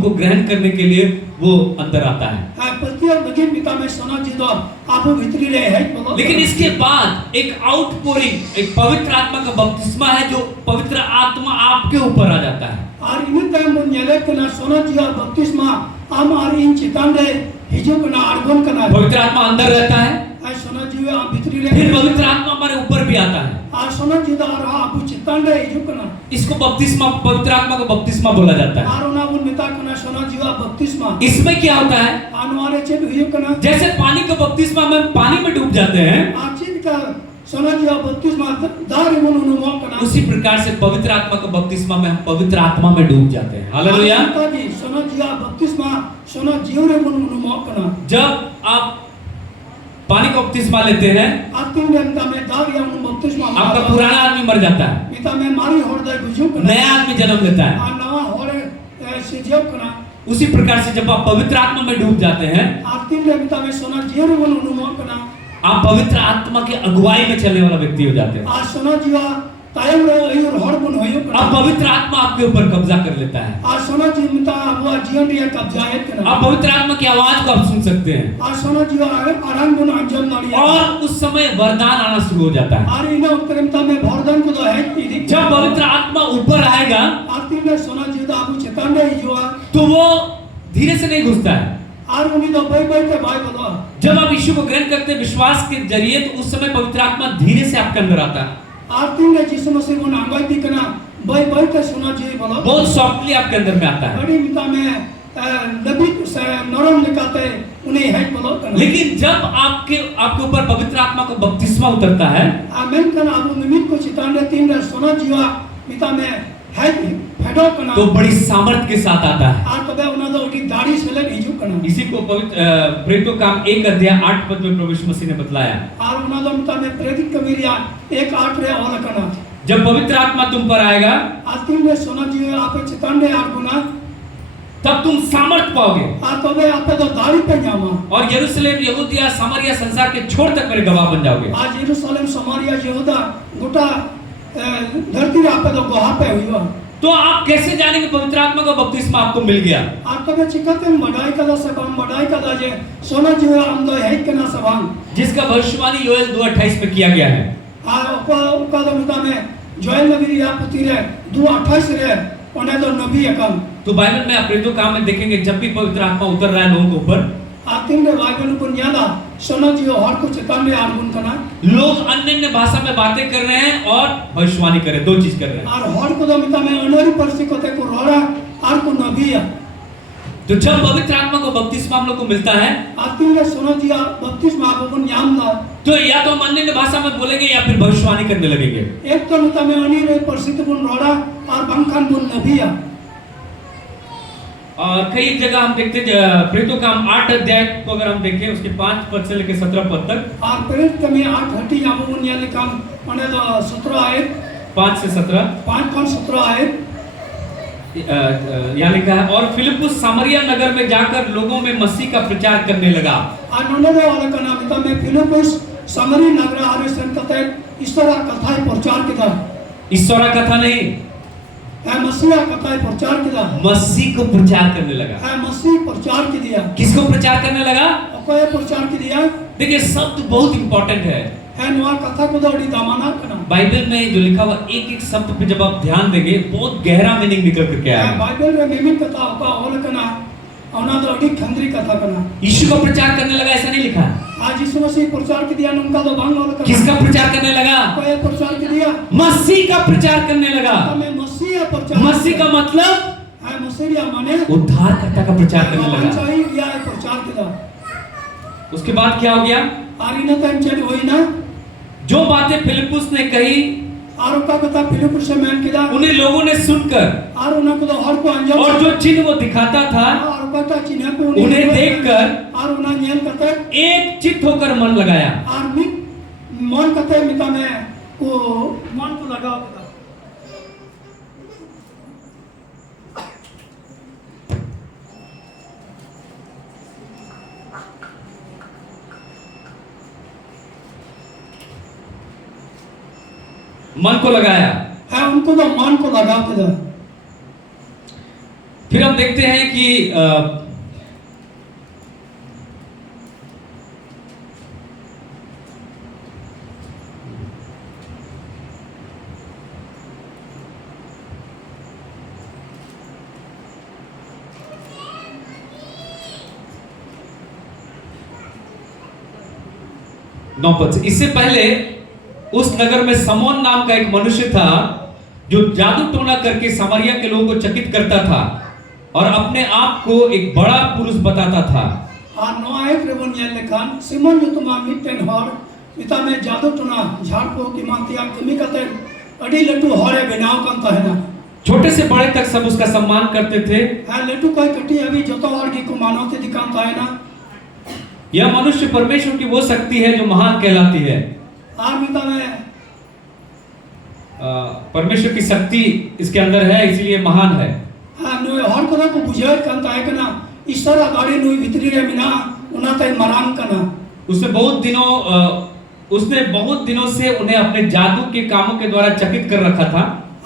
को ग्रहण करने के लिए वो अंदर आता है। प्रत्येक बगिन मिता में सोना जीतो आपो भीतरी रहे है बोलो। लेकिन इसके बाद एक आउटपोरिंग, एक पवित्र आत्मा का बपतिस्मा है, जो पवित्र आत्मा आपके ऊपर आ जाता है। और इन टाइम मुन येले कना सोना जीवा बपतिस्मा आम आर इन चितान रे हिजो कना आर्गन कना पवित्र आत्मा अंदर रहता है, आई सोना जीवा आप भीतरी रहे, फिर पवित्र आत्मा हमारे ऊपर भी आता है। और सोना जीता और आपो चितान रे हिजो कना, इसको बपतिस्मा, पवित्र आत्मा का बपतिस्मा बोला जाता है। और उना मुन मिता कना सोना जीवा बपतिस्मा इसमें क्या होता है, आनवारे चेत हिजो कना जैसे पानी का बपतिस्मा में पानी में डूब जाते हैं, आचित का सोना जीवा बपतिस्मा दार मुन उनु कना, उसी प्रकार से पवित्र आत्मा का बपतिस्मा में हम पवित्र आत्मा में डूब जाते हैं। हालेलुया। जी सोना जीवा बपतिस्मा सोना जीव रे मुन उनु कना, जब आप पानी का बपतिस्मा लेते हैं, आतिन रे मिता में दार या उनु बपतिस्मा आपका पुराना आदमी मर जाता है, मिता में मारी हृदय बुझो कना, नया आदमी जन्म लेता है। आ नवा होरे सिजो कना, उसी प्रकार से जब आप पवित्र आत्मा में डूब जाते हैं, आतिन रे मिता में सोना जीव रे मुन उनु कना, आप पवित्र आत्मा के अगुवाई में चलने वाला व्यक्ति हो जाते हैं। आ सोना जीवा तायम रे अयुर हर बुन होयो अब कना, पवित्र आत्मा आपके ऊपर कब्जा कर लेता है। आ सोना जीव मिता वो जीवन रे कब्जा है कना, आप पवित्र आत्मा की आवाज को आप सुन सकते हैं, आ सोना जीवा आराम बुन अंजम नालिया, और उस समय वरदान आना शुरू हो जाता है। और इना उत्तरमता में भरदान को तो है इदी जब पवित्र आत्मा ऊपर आएगा आतिन रे सोना जीवा आपु चितान रे हिजो तो वो धीरे से नहीं घुसता है। और उन्हीं तो भाई भाई के भाई बोलो, जब आप यीशु को ग्रहण करते हैं विश्वास के जरिए, तो उस समय पवित्र आत्मा धीरे से आपके अंदर आता है, आतिन रे यीशु मसीह को नांगाई दी कना भाई भाई के सोना जी बोलो, बहुत सॉफ्टली आपके अंदर में आता है। बड़ी मिता में नबी से नरम निकाते उन्हें है बोलो कना, लेकिन जब आपके ऊपर पवित्र आत्मा का बपतिस्मा उतरता है, आमेन कना आपु निमित को चितान रे तीन रे सोना जीवा मिता में है फेडो कना, तो बड़ी सामर्थ के साथ आता है। और तबे उना तो उठी दाढ़ी से ले हिजो कना, इसी को पवित्र प्रेरितों काम 1 अध्याय 8 पद में प्रभु यीशु मसीह ने बतलाया। और उना तो मिता में प्रेरित कबीरिया 1:8 रे और कना, जब पवित्र आत्मा तुम पर आएगा, आतिन रे सोना जीवा आपे चितान रे आर गुना, तब तुम सामर्थ पाओगे, आ तबे आपे तो दाढ़ी पे जामा, और यरूशलेम, यहूदिया, सामरिया, संसार के छोर तक मेरे गवाह बन जाओगे। आज यरूशलेम समारिया यहूदा गोटा धरती रे आपे तो गोहा पे हुआ, तो आप कैसे जानेंगे पवित्र आत्मा का बपतिस्मा आपको मिल गया? आप तबे चिकते मडाई कदा से बम मडाई कदा जे सोना जीवा हम तो है कना सभान, जिसका भविष्यवाणी योएल 2:28 में किया गया है। आ ओका तो मिता में जोएल नबी या पुती रे 2:28 रे ओने तो नबी एकम, तो बाइबल में आप प्रेरितों काम में देखेंगे, जब भी पवित्र आत्मा उतर रहा है लोगों के ऊपर, आतिन रे बाइबल को न्यादा सोना जीवा हर को चितान रे आर गुन कना, लोग अन्य भाषा में बातें कर रहे हैं और भविष्यवाणी कर रहे हैं, 2 चीज कर रहे हैं। और हर को तो मिता में अनरी परसी को ते को रोड़ा आर को नबी है, तो जब पवित्र आत्मा को बपतिस्मा हम लोग को मिलता है, आतिन रे सोना जीवा बपतिस्मा आपो को न्याम दा, तो या तो हम अन्य भाषा में बोलेंगे या फिर भविष्यवाणी करने लगेंगे। एक तो मिता में अनरी परसी को रोड़ा और बंखान बुन नबी है, और कई जगह हम देखते हैं, प्रेरितों काम 8 अध्याय को अगर हम देखें, उसके 5 पद से लेकर 17 पद तक, और प्रेरित कमी 8 हटी आपो को न्या लिखा माने तो 17 आयत 5 से 17 5:17 आयत, यहाँ लिखा है, और फिलिप्पुस सामरिया नगर में जाकर लोगों में मसीह का प्रचार करने लगा। और नोने वाला का नाम मिता में फिलिप्पुस समरी नगर आरे संकते ईश्वर कथा प्रचार किया, ईश्वर कथा नहीं, है मसीह कथा प्रचार किया, मसीह को प्रचार करने लगा। है मसीह प्रचार की दिया, किसको प्रचार करने लगा? ओके प्रचार की दिया, देखिए शब्द बहुत इंपॉर्टेंट है। नवा कथा को दौड़ी दामाना कना, बाइबल में जो लिखा हुआ एक एक शब्द पे जब आप ध्यान देंगे, बहुत गहरा मीनिंग निकल करके आएगा। बाइबल रे मिमिन कथा होका होल कना, औना दौड़ी खंदरी कथा कना, यीशु को प्रचार करने लगा ऐसा नहीं लिखा। आज यीशु मसीह प्रचार की दिया उनका तो भांग होल कना, किसका प्रचार करने लगा? ओके प्रचार की दिया, मसीह का प्रचार करने लगा। हमें मसीह प्रचार, मसीह का मतलब है मसीह माने उद्धारकर्ता का प्रचार करने लगा। चाहिए दिया है प्रचार किया, उसके बाद क्या हो गया? आरिना टाइम चेंज होई ना, जो बातें फिलिप्पुस ने कही, और का कथा फिलिप्पुस से मैन किया, उन्हें लोगों ने सुनकर, और उन्हें को तो हर को अंजाम, और जो चिन्ह वो दिखाता था और पता चिन्ह को उन्हें देखकर, और उन्हें न्याय करते एक चित्त होकर मन लगाया। और मन करते मिता में वो मन को लगाओ कथा, मन को लगाया है उनको तो मन को लगाओ कथा। फिर हम देखते हैं कि 9 पद से। इससे पहले उस नगर में समोन नाम का एक मनुष्य था जो जादू टोना करके सामरिया के लोगों को चकित करता था और अपने आप को एक बड़ा पुरुष बताता था। ᱟᱨ ᱱᱚᱣᱟ ᱮᱠ ᱨᱮᱵᱚᱱ ᱧᱮᱞ ᱞᱮᱠᱷᱟᱱ ᱥᱤᱢᱚᱱ ᱧᱩᱛᱩᱢᱟᱱ ᱢᱤᱫᱴᱮᱱ ᱦᱚᱲ ᱢᱮᱛᱟᱜ ᱢᱮ ᱡᱟᱫᱩ ᱴᱚᱱᱟ ᱡᱷᱟᱲ ᱠᱚ ᱮᱢᱟᱱ ᱛᱮᱭᱟᱜ ᱠᱟᱹᱢᱤ ᱠᱟᱛᱮ ᱟᱹᱰᱤ ᱞᱟᱹᱴᱩ ᱦᱚᱲᱮ ᱵᱮᱱᱟᱣ ᱠᱟᱱ ᱛᱟᱦᱮᱱᱟ। छोटे से बड़े तक सब उसका सम्मान करते थे। ᱦᱮᱸ ᱞᱟᱹᱴᱩ ᱠᱷᱚᱡ ᱠᱟᱹᱴᱤᱡ ᱦᱟᱹᱵᱤᱡ ᱡᱚᱛᱚ ᱦᱚᱲ ᱜᱮᱠᱚ ᱢᱟᱱᱚᱛ ᱤᱫᱤ ᱠᱟᱱ ᱛᱟᱦᱮᱱᱟ। यह मनुष्य परमेश्वर की वो शक्ति है जो महान कहलाती है। ᱟᱨ ᱢᱮᱛᱟᱜ ᱢᱮ परमेश्वर की शक्ति इसके अंदर है इसलिए महान है। ᱦᱮᱸ ᱱᱩᱭ ᱦᱚᱲ ᱠᱚᱫᱚ ᱠᱚ ᱵᱩᱡᱷᱟᱹᱣᱮᱫ ᱠᱟᱱ ᱛᱟᱦᱮᱸ ᱠᱟᱱᱟ ईश्वराᱜ ᱫᱟᱲᱮ ᱱᱩᱭ ᱵᱷᱤᱛᱨᱤ ᱨᱮ ᱢᱮᱱᱟᱜᱼᱟ ᱚᱱᱟᱛᱮ ᱢᱟᱨᱟᱝ ᱠᱟᱱᱟ। उसने बहुत दिनों से उन्हें अपने जादू के कामों के द्वारा चकित कर रखा था।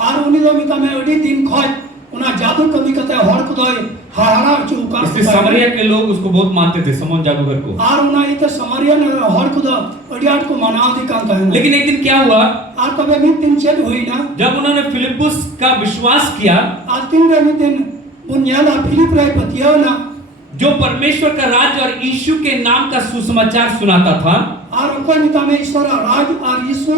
ᱟᱨ ᱩᱱᱤ ᱫᱚ ᱢᱮᱛᱟᱜ ᱢᱮ ᱟᱹᱰᱤ ᱫᱤᱱ ᱠᱷᱚᱡ ᱚᱱᱟ ᱡᱟᱫᱩ ᱠᱟᱹᱢᱤ ᱠᱟᱛᱮ ᱦᱚᱲ ᱠᱚᱫᱚᱭ ᱦᱟᱦᱟᱲᱟ ᱦᱚᱪᱚ ᱟᱠᱟᱫ इसलिए ᱠᱚᱣᱟ। सामरिया के लोग उसको बहुत मानते थे, समोन जादूगर को। ᱟᱨ ᱚᱱᱟ ᱤᱭᱟᱹᱛᱮ ᱥᱟᱢᱟᱨᱤᱭᱟ ᱦᱚᱲ ᱠᱚᱫᱚ ᱟᱹᱰᱤ ᱟᱸᱴ ᱠᱚ ᱢᱟᱱᱟᱣ ᱤᱫᱤ ᱠᱟᱱ ᱛᱟᱦᱮᱱᱟ। लेकिन एक दिन क्या हुआ, ᱟᱨ ᱛᱚᱵᱮ ᱢᱤᱫ ᱫᱤᱱ ᱪᱮᱫ ᱦᱩᱭᱱᱟ? जब उन्होंने फिलिपुस का विश्वास किया, ᱟᱨ ᱛᱤᱱᱨᱮ ᱢᱤᱫ ᱫᱤन ᱵᱚᱱ ᱧᱮᱞᱟ ᱯᱷᱤᱞᱤᱯ ᱨᱮᱭ ᱯᱟᱹᱛᱭᱟᱹᱣᱱᱟ। जो परमेश्वर का राज्य और यीशु के नाम का सुसमाचार सुनाता था, ᱟᱨ ᱚᱠᱚᱭ ᱢᱮᱛᱟᱜ ᱢᱮ ईश्वराᱜ ᱨᱟᱡᱽ ᱟᱨ ᱭᱤᱥᱩ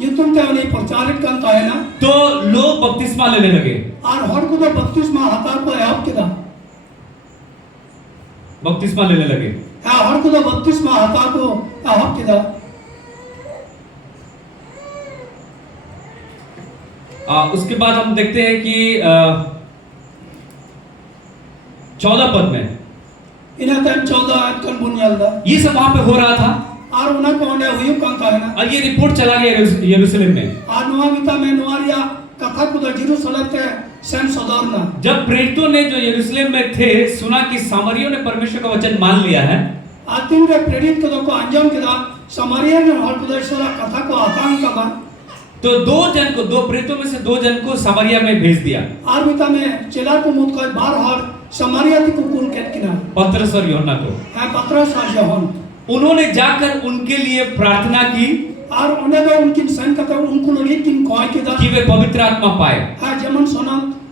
ᱧᱩᱛᱩᱢ ᱛᱮ ᱩᱱᱤ ᱯᱨᱚᱪᱟᱨᱮᱫ ᱠᱟᱱ ᱛᱟᱦᱮᱱᱟ। तो लोग बपतिस्मा लेने लगे। ᱟᱨ ᱦᱚᱲ ᱠᱚᱫᱚ ᱵᱟᱯᱛᱤᱥᱢᱟ ᱦᱟᱛᱟᱣ ᱠᱚ ᱮᱦᱚᱵ ᱠᱮᱫᱟ। बपतिस्मा लेने लगे। ᱦᱮᱸ ᱦᱚᱲ ᱠᱚᱫᱚ ᱵᱟᱯᱛᱤᱥᱢᱟ ᱦᱟᱛᱟᱣ ᱠᱚ ᱮᱦᱚᱵ ᱠᱮᱫᱟ। उसके बाद हम देखते हैं कि 14 पद में ᱤᱱᱟᱹ ᱛᱟᱭᱚᱢ 14 ᱟᱭᱟᱛ ᱠᱷᱚᱱ ᱵᱚᱱ ᱧᱮᱞᱫᱟ। ये सब वहां पे हो रहा था ᱟᱨ ᱚᱱᱟ ᱠᱚ ᱚᱸᱰᱮ ᱦᱩᱭᱩᱜ ᱠᱟᱱ ᱛᱟᱦᱮᱱᱟ। और ये रिपोर्ट चला गया यरूशलेम में। ᱟᱨ ᱱᱚᱣᱟ ᱢᱮᱛᱟᱜ ᱢᱮ ᱱᱚᱣᱟ ᱨᱮᱭᱟᱜ ᱠᱟᱛᱷᱟ ᱠᱚᱫᱚ जेरूशलेम ᱛᱮ ᱥᱮᱱ ᱥᱚᱫᱚᱨᱱᱟ। जब प्रेरितों ने जो यरूशलेम में थे सुना कि सामरियों ने परमेश्वर का वचन मान लिया है, ᱟᱨ ᱛᱤᱱᱨᱮ ᱯᱨᱮᱨᱤᱛ ᱠᱚᱫᱚ ᱠᱚ ᱟᱸᱡᱚᱢ ᱠᱮᱫᱟ ᱥᱟᱢᱟᱨᱤᱭᱟ ᱨᱮᱱ ᱦᱚᱲ ᱠᱚᱫᱚ ईश्वराᱜ ᱠᱟᱛᱷᱟ ᱠᱚ ᱟᱛᱟᱝ ᱠᱟᱫᱟ, तो दो प्रेरितों में से 2 जन को सामरिया में भेज दिया, ᱟᱨ ᱢᱮᱛᱟᱜ ᱢᱮ ᱪᱮᱞᱟ ᱠᱚ ᱢᱩᱫ ᱠᱷᱚᱡ 12 हᱚᱲ सामरिया तक कुल केट किना। पतरस और यूहन्ना को। है पतरस और यूहन्ना। उन्होंने जाकर उनके लिए प्रार्थना की और उन्हें तो उनकी सन करते उनको लोग किन कॉय किदा कि वे पवित्र आत्मा पाए। है जमन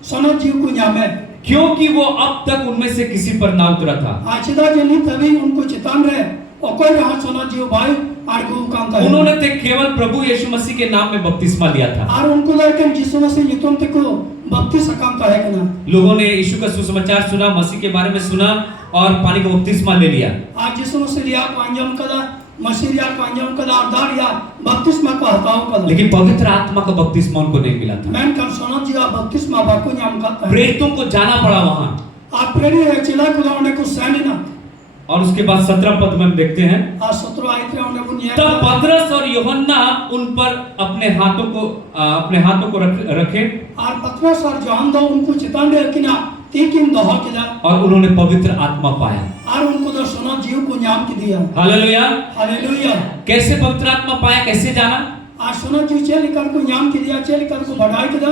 सोना जीव को न्यामे, क्योंकि वो अब तक उनमें से किसी पर ना उतरा था। आचिदा जनी तभी उनको चितान रहे और कोई यहाँ सोना जीव भाई आड़गू काम था। उन्होंने तो केवल प्रभु यीशु मसीह के नाम में बपतिस्मा लिया था। और उनको लेकर यीशु मसीह नितुम तक को बपतिस्मा काम था है ना। लोगों ने यीशु का सुसमाचार सुना, मसीह के बारे में सुना और पानी का बपतिस्मा ले लिया। आज यीशु मसीह लिया पांजम कदा मसीह लिया पांजम कदा आधार या बपतिस्मा का हटाओ कदा। लेकिन पवित्र आत्मा का बपतिस्मा उनको नहीं मिला था। मैं कर सोना जी का बपतिस्मा बाको न्याम करता है। प्रेरितों को जाना पड़ा वहां। आप प्रेरित है चिल्ला को उन्हें को सैनी ना। और उसके बाद 17 पद में हम देखते हैं, आज 17 आयत में उन्हें बुनियाद तब पतरस और यूहन्ना उन पर अपने हाथों को रखे और पतरस और यूहन्ना दो उनको चितान दे किना तीन दहा किया और उन्होंने पवित्र आत्मा पाया और उनको तो सोना जीव को न्याम की दिया। हालेलुया। हालेलुया। कैसे पवित्र आत्मा पाया, कैसे जाना? आज सोना जीव चेल कर को न्याम की दिया, चेल कर को बढ़ाई किया।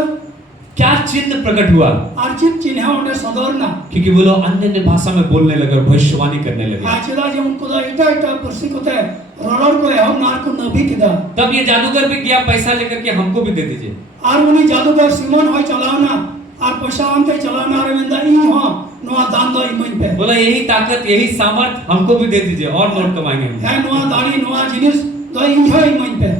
क्या चिन्ह प्रकट हुआ? अर्चित चिन्ह उन्हें सदरना, क्योंकि वो लोग अन्य भाषा में बोलने लगे और भविष्यवाणी करने लगे। आचिदा जो उनको तो इटा परसी को ते रोलर को है हम नार को नबी किया। तब ये जादूगर भी गया पैसा लेकर के हमको भी दे दीजिए। और उन्हीं जादूगर सिमोन होय चलाना और पैसा हमके चलाना रे में दई हां नोआ दान दो इमन पे बोला यही ताकत यही सामर्थ हमको भी दे दीजिए और नोट कमाएंगे हम। है नोआ दाढ़ी नोआ जिनिस दो इमन पे।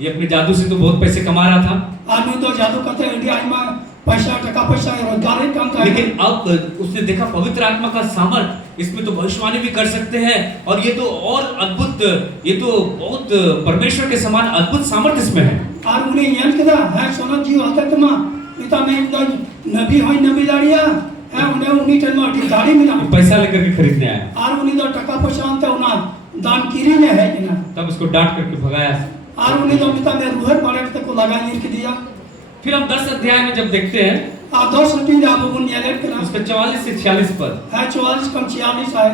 ये अपने जादू से तो बहुत पैसे कमा रहा था। आदमी तो जादू करते इंडिया में पैसा टका पैसा रोजगार ही काम करता है। लेकिन अब उसने देखा पवित्र आत्मा का सामर्थ, इसमें तो भविष्यवाणी भी कर सकते हैं और ये तो और अद्भुत, ये तो बहुत परमेश्वर के समान अद्भुत सामर्थ इसमें है। और उन्हें याद किया है सोना जीव होता है तुम पिता में तो नबी होय नबी दाड़िया है उन्हीं टाइम में दाढ़ी मिला पैसा लेकर के खरीदने आया और उन्हीं तो टका पैसा अंत उना दान किरी ने है कि ना। तब उसको डांट करके भगाया और उन्हीं तो पिता में रूहर पड़े तक को लगा लिख दिया। फिर हम 10 अध्याय में जब देखते हैं आप 2 सटीन आप बुनियाद करना उसका 44 से 46 पद है 44 कम 46 है।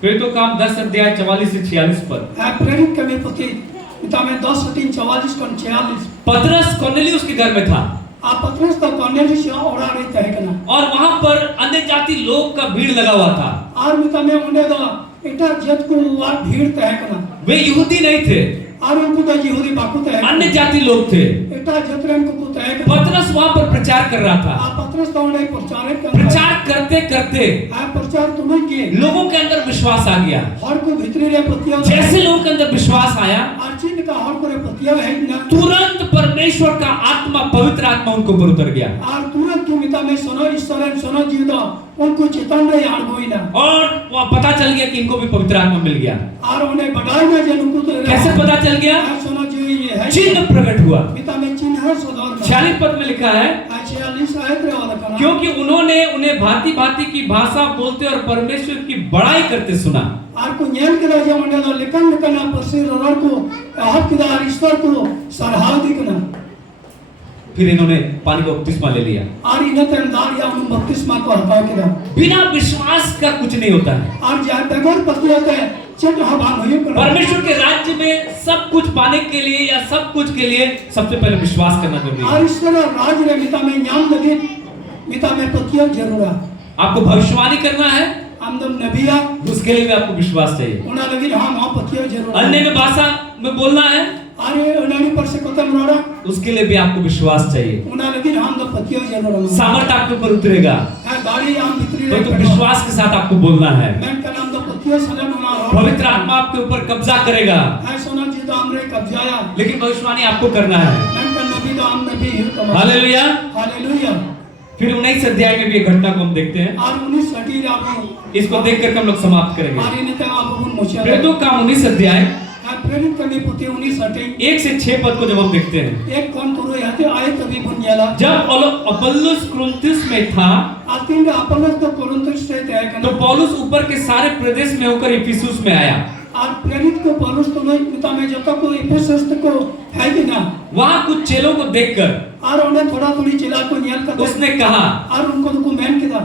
फिर तो काम 10 अध्याय 44 से 46 पद है प्रेरित कमी पति पिता में 2 सटीन 44 कम 46। पतरस कॉर्नेलियुस के घर में था। आप पतरस तो कॉर्नेलियुस और आ रहे थे ना। और वहां पर अन्य जाति लोग का भीड़ लगा हुआ था। और पिता में उन्हें तो इटा जत को भीड़ तय करना। वे यहूदी नहीं थे। और उनको तो यहूदी बाकू तय अन्य जाति लोग थे। इतना जतरन को तय कर पतरस वहां पर प्रचार कर रहा था। आप पत्रस तो उन्हें प्रचारित कर प्रचार करते करते आप प्रचार तुम्हें किए लोगों के अंदर विश्वास आ गया। हर को भीतरी रे पतिया जैसे लोगों के अंदर विश्वास आया, अर्चिन का हर को रे पतिया है ना तुरंत परमेश्वर का आत्मा, पवित्र आत्मा उनको ऊपर उतर गया और तुरंत की मिता में सोना ईश्वर सोना जीवदा उनको चेतन रे यार होई ना और पता चल गया कि इनको भी पवित्र आत्मा मिल गया। और उन्हें बढ़ाई ना जन उनको तो कैसे पता चल गया? सोना जीव ये है चिन्ह प्रकट हुआ। मिता में चिन्ह है सुधार 46 पद में लिखा है, 46 आयत रे वाला करा क्योंकि उन्होंने उन्हें भांति भांति की भाषा बोलते और परमेश्वर की बड़ाई करते सुना। और को न्याय के राजा मंडल और लिखन लिखना परसिर और को हक किदार ईश्वर को सरहाव दिखना। फिर इन्होंने पानी का बपतिस्मा ले लिया। और इन्हें तंदार या उन बपतिस्मा को हटाओ के ना बिना विश्वास का कुछ नहीं होता है। और जहाँ बगैर पति होते हैं चित्र हवान हुई कर परमेश्वर के राज्य में सब कुछ पाने के लिए या सब कुछ के लिए सबसे पहले विश्वास करना जरूरी है। और ईश्वर राज रे मिता में न्याम लगे मिता में पतियों जरूर है। आपको भविष्यवाणी करना है, आमदम नबिया उसके लिए भी आपको विश्वास चाहिए। उन्हें लगी हाँ पतियों जरूर अन्य में भाषा में बोलना है, अरे उन्हें पर से कोतम रोड़ा उसके लिए भी आपको विश्वास चाहिए। उन्हें लगी हाँ तो पतियों जरूर सामर्थ आपके ऊपर उतरेगा है गाड़ी आम भीतरी तो विश्वास के साथ आपको बोलना है। मैं का नाम तो पतियों सलन उन्हें पवित्र आत्मा आपके ऊपर कब्जा करेगा, है सोना जी तो हमरे कब्जाया लेकिन भविष्यवाणी आपको करना है। मैं का नबी तो हम नबी ही कमा हालेलुया। हालेलुया। फिर 19 अध्याय में भी एक घटना को हम देखते हैं। और 19 सटी आपको इसको देख करके हम लोग समाप्त करेंगे। और इन्हें तक आप उन मुझे प्रेरितों का 19 अध्याय प्रेरित करने पुते 19 सटी 1 से 6 पद को जब हम देखते हैं, एक कौन तुरो याते आए तभी बन जाला जब अपोल्लोस कुरिन्थुस में था आतिन का अपोलोस तो कुरिन्थुस से तय तो करना पौलुस ऊपर के सारे प्रदेश में होकर इफिसुस में आया। और प्रेरित को पौलुस तो नहीं पिता में जब तक को इफिसुस को है कि ना वहां कुछ चेलों को देखकर और उन्हें थोड़ा थोड़ी चिल्ला को नियल कर उसने कहा, और उनको तो मैन किया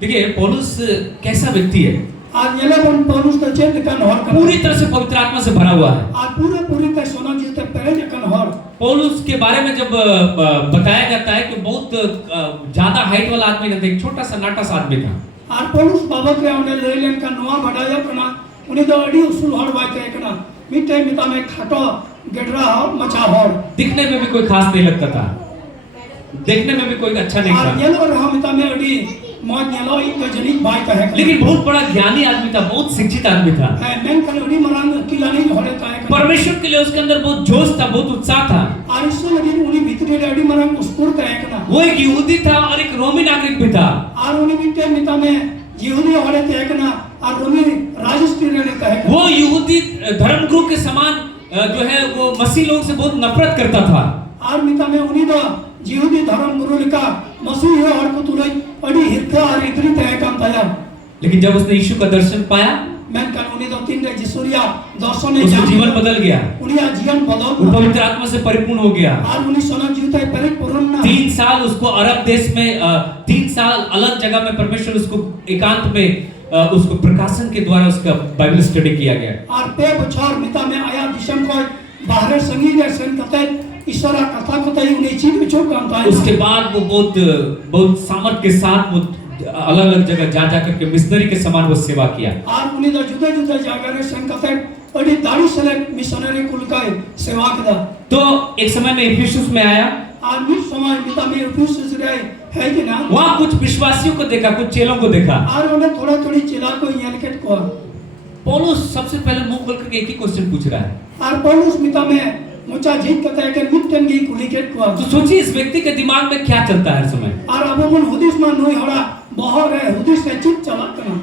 देखिए पौलुस कैसा व्यक्ति है, और येले बन पौलुस तो चेत का नहर कर पूरी तरह से पवित्र आत्मा से भरा हुआ है। और पूरे तक सोना जी तक पहले का नहर पौलुस के बारे में जब बताया जाता है कि बहुत ज्यादा हाइट वाला आदमी नहीं था, एक छोटा सा नाटा सा आदमी था। और पौलुस बाबा के उन्हें ले लेन का नवा बढ़ाया करना उन्हें तो अड़ी उसूल हर बात है करना मिटे मिता में खाटो गडरा मचा हर दिखने में भी कोई खास नहीं लगता था, देखने में भी कोई अच्छा नहीं और था, येलो और हम मिता में अड़ी मौज येलो एक जनिक भाई का है लेकिन बहुत बड़ा ज्ञानी आदमी था, बहुत शिक्षित आदमी था। है मैं कल अड़ी मरांग किला नहीं होले का है परमेश्वर के लिए उसके अंदर बहुत जोश था, बहुत उत्साह था। और इससे लगी उन्हें भीतरी अड़ी मरांग उसपुर का है करना वो एक यहूदी था और एक रोमी नागरिक भी था। और उन्हें मिटे मिता में यहूदी होले थे करना और रोमी राजस्थानी रहता है वो यहूदी धर्मगुरु के समान जो है वो मसीह लोगों से बहुत नफरत करता था। और मिता में उन्हीं तो यहूदी धर्म गुरु लिखा मसीह है और को तुले अड़ी हिरका और इतनी तय काम था। लेकिन जब उसने यीशु का दर्शन पाया, मैं कल उन्हीं तो तीन रे जिसुरिया दर्शन ने उसका जीवन बदल गया, उन्हीं जीवन वो बदल पवित्र आत्मा से परिपूर्ण हो गया। और उन्हीं सोना जीवता है पहले पुरन्ना 3 साल उसको अरब देश में 3 साल अलग जगह में परमेश्वर उसको एकांत में उसको प्रकाशन के द्वारा उसका बाइबल स्टडी किया गया। और पे बछार मिता में आया दिशम को बाहर संगीत है सन कथे ईश्वर कथा को तई उन्हें चीज में चोक काम था। उसके बाद वो बहुत सामर्थ के साथ वो अलग अलग जगह जा जा करके मिशनरी के समान वो सेवा किया। और उन्हीं तो जुदा जुदा जगह रे सन कथे अड़ी दाढ़ी से मिशनरी कुल का सेवा किया। तो एक समय में इफिसुस में आया और मिस समय मिता में इफिसुस रे है कि ना वहां कुछ विश्वासियों को देखा, कुछ चेलों को देखा। और उन्हें थोड़ा थोड़ी चिल्ला को यलकेट को पौलुस सबसे पहले मुंह खोल करके एक ही क्वेश्चन पूछ रहा है। और पौलुस मिता में मुचा जीत कहता है कि मिटन की कुलिकेट को तो सोचिए इस व्यक्ति के दिमाग में क्या चलता है हर समय। और अब अपन हुदिस में नोई हड़ा बहर है हुदिस से चित चला करना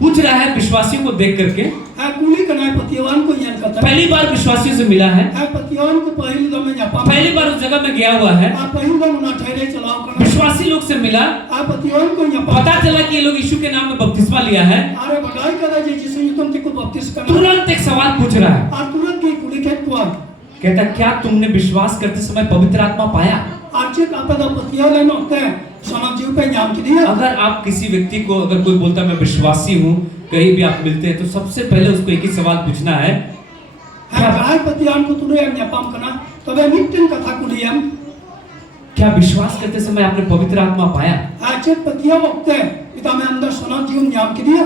पूछ रहा है विश्वासियों को देख करके। है कुली करना पतिवान को यल कहता है पहली बार विश्वासियों से मिला है, पतिवान को पहली दम में जापा पहली बार उस जगह में गया हुआ है, आप पहली दम ना ठहरे चलाओ करना विश्वासी लोग से मिला, आप पतिवान को जापा पता चला कि ये लोग यीशु के नाम में बपतिस्मा लिया है। अरे बड़ाई करा जे जिसु तुम ते को बपतिस करना तुरंत एक सवाल पूछ रहा है, और तुरंत की कुलिकेट को कहता क्या तुमने विश्वास करते समय पवित्र आत्मा पाया? आर्चिक आपदा पतिया लेना होता है समाज जीव पे नाम की दिया। अगर आप किसी व्यक्ति को, अगर कोई बोलता है मैं विश्वासी हूँ, कहीं भी आप मिलते हैं तो सबसे पहले उसको एक ही सवाल पूछना है, है बड़ाई पतियान को तुरे हम न्यापाम करना तबे मिटन कथा को लियम क्या विश्वास करते समय आपने पवित्र आत्मा पाया? आर्चिक पतिया वक्त है पिता में अंदर सोना जीव नाम की दिया।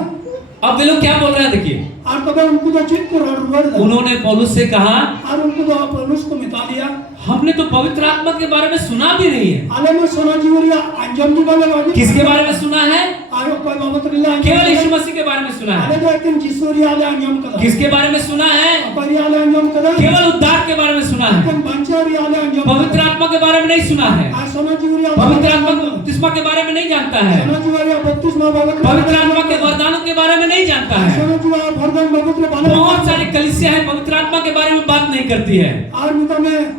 अब वे लोग क्या बोल रहे हैं देखिए, और तब उनको तो चित को रोड उन्होंने पौलुस से कहा और उनको तो पौलुस को मिटा दिया। हमने तो पवित्र आत्मा के बारे में सुना भी नहीं है। आले में सोना जीवरिया अंजम की बाले वाली किसके बारे में सुना है? आयो कोई बाबत रिला केवल यीशु मसीह के बारे में सुना आले है। तो एक दिन जिसूरिया आले अंजम कदा किसके बारे में सुना है? कोई आले अंजम कदा केवल उद्धार के बारे में सुना है। लेकिन बंचोरी आले अंजम पवित्र आत्मा के बारे में नहीं सुना है। आ सोना जीवरिया पवित्र आत्मा को बपतिस्मा के बारे में नहीं जानता है। सोना जीवरिया बपतिस्मा बाबा पवित्र आत्मा के वरदानों के बारे में नहीं जानता है। सोना जीवरिया भरदन पवित्र बाले बहुत सारी कलीसिया है पवित्र आत्मा के बारे में बात नहीं करती है। और मिता में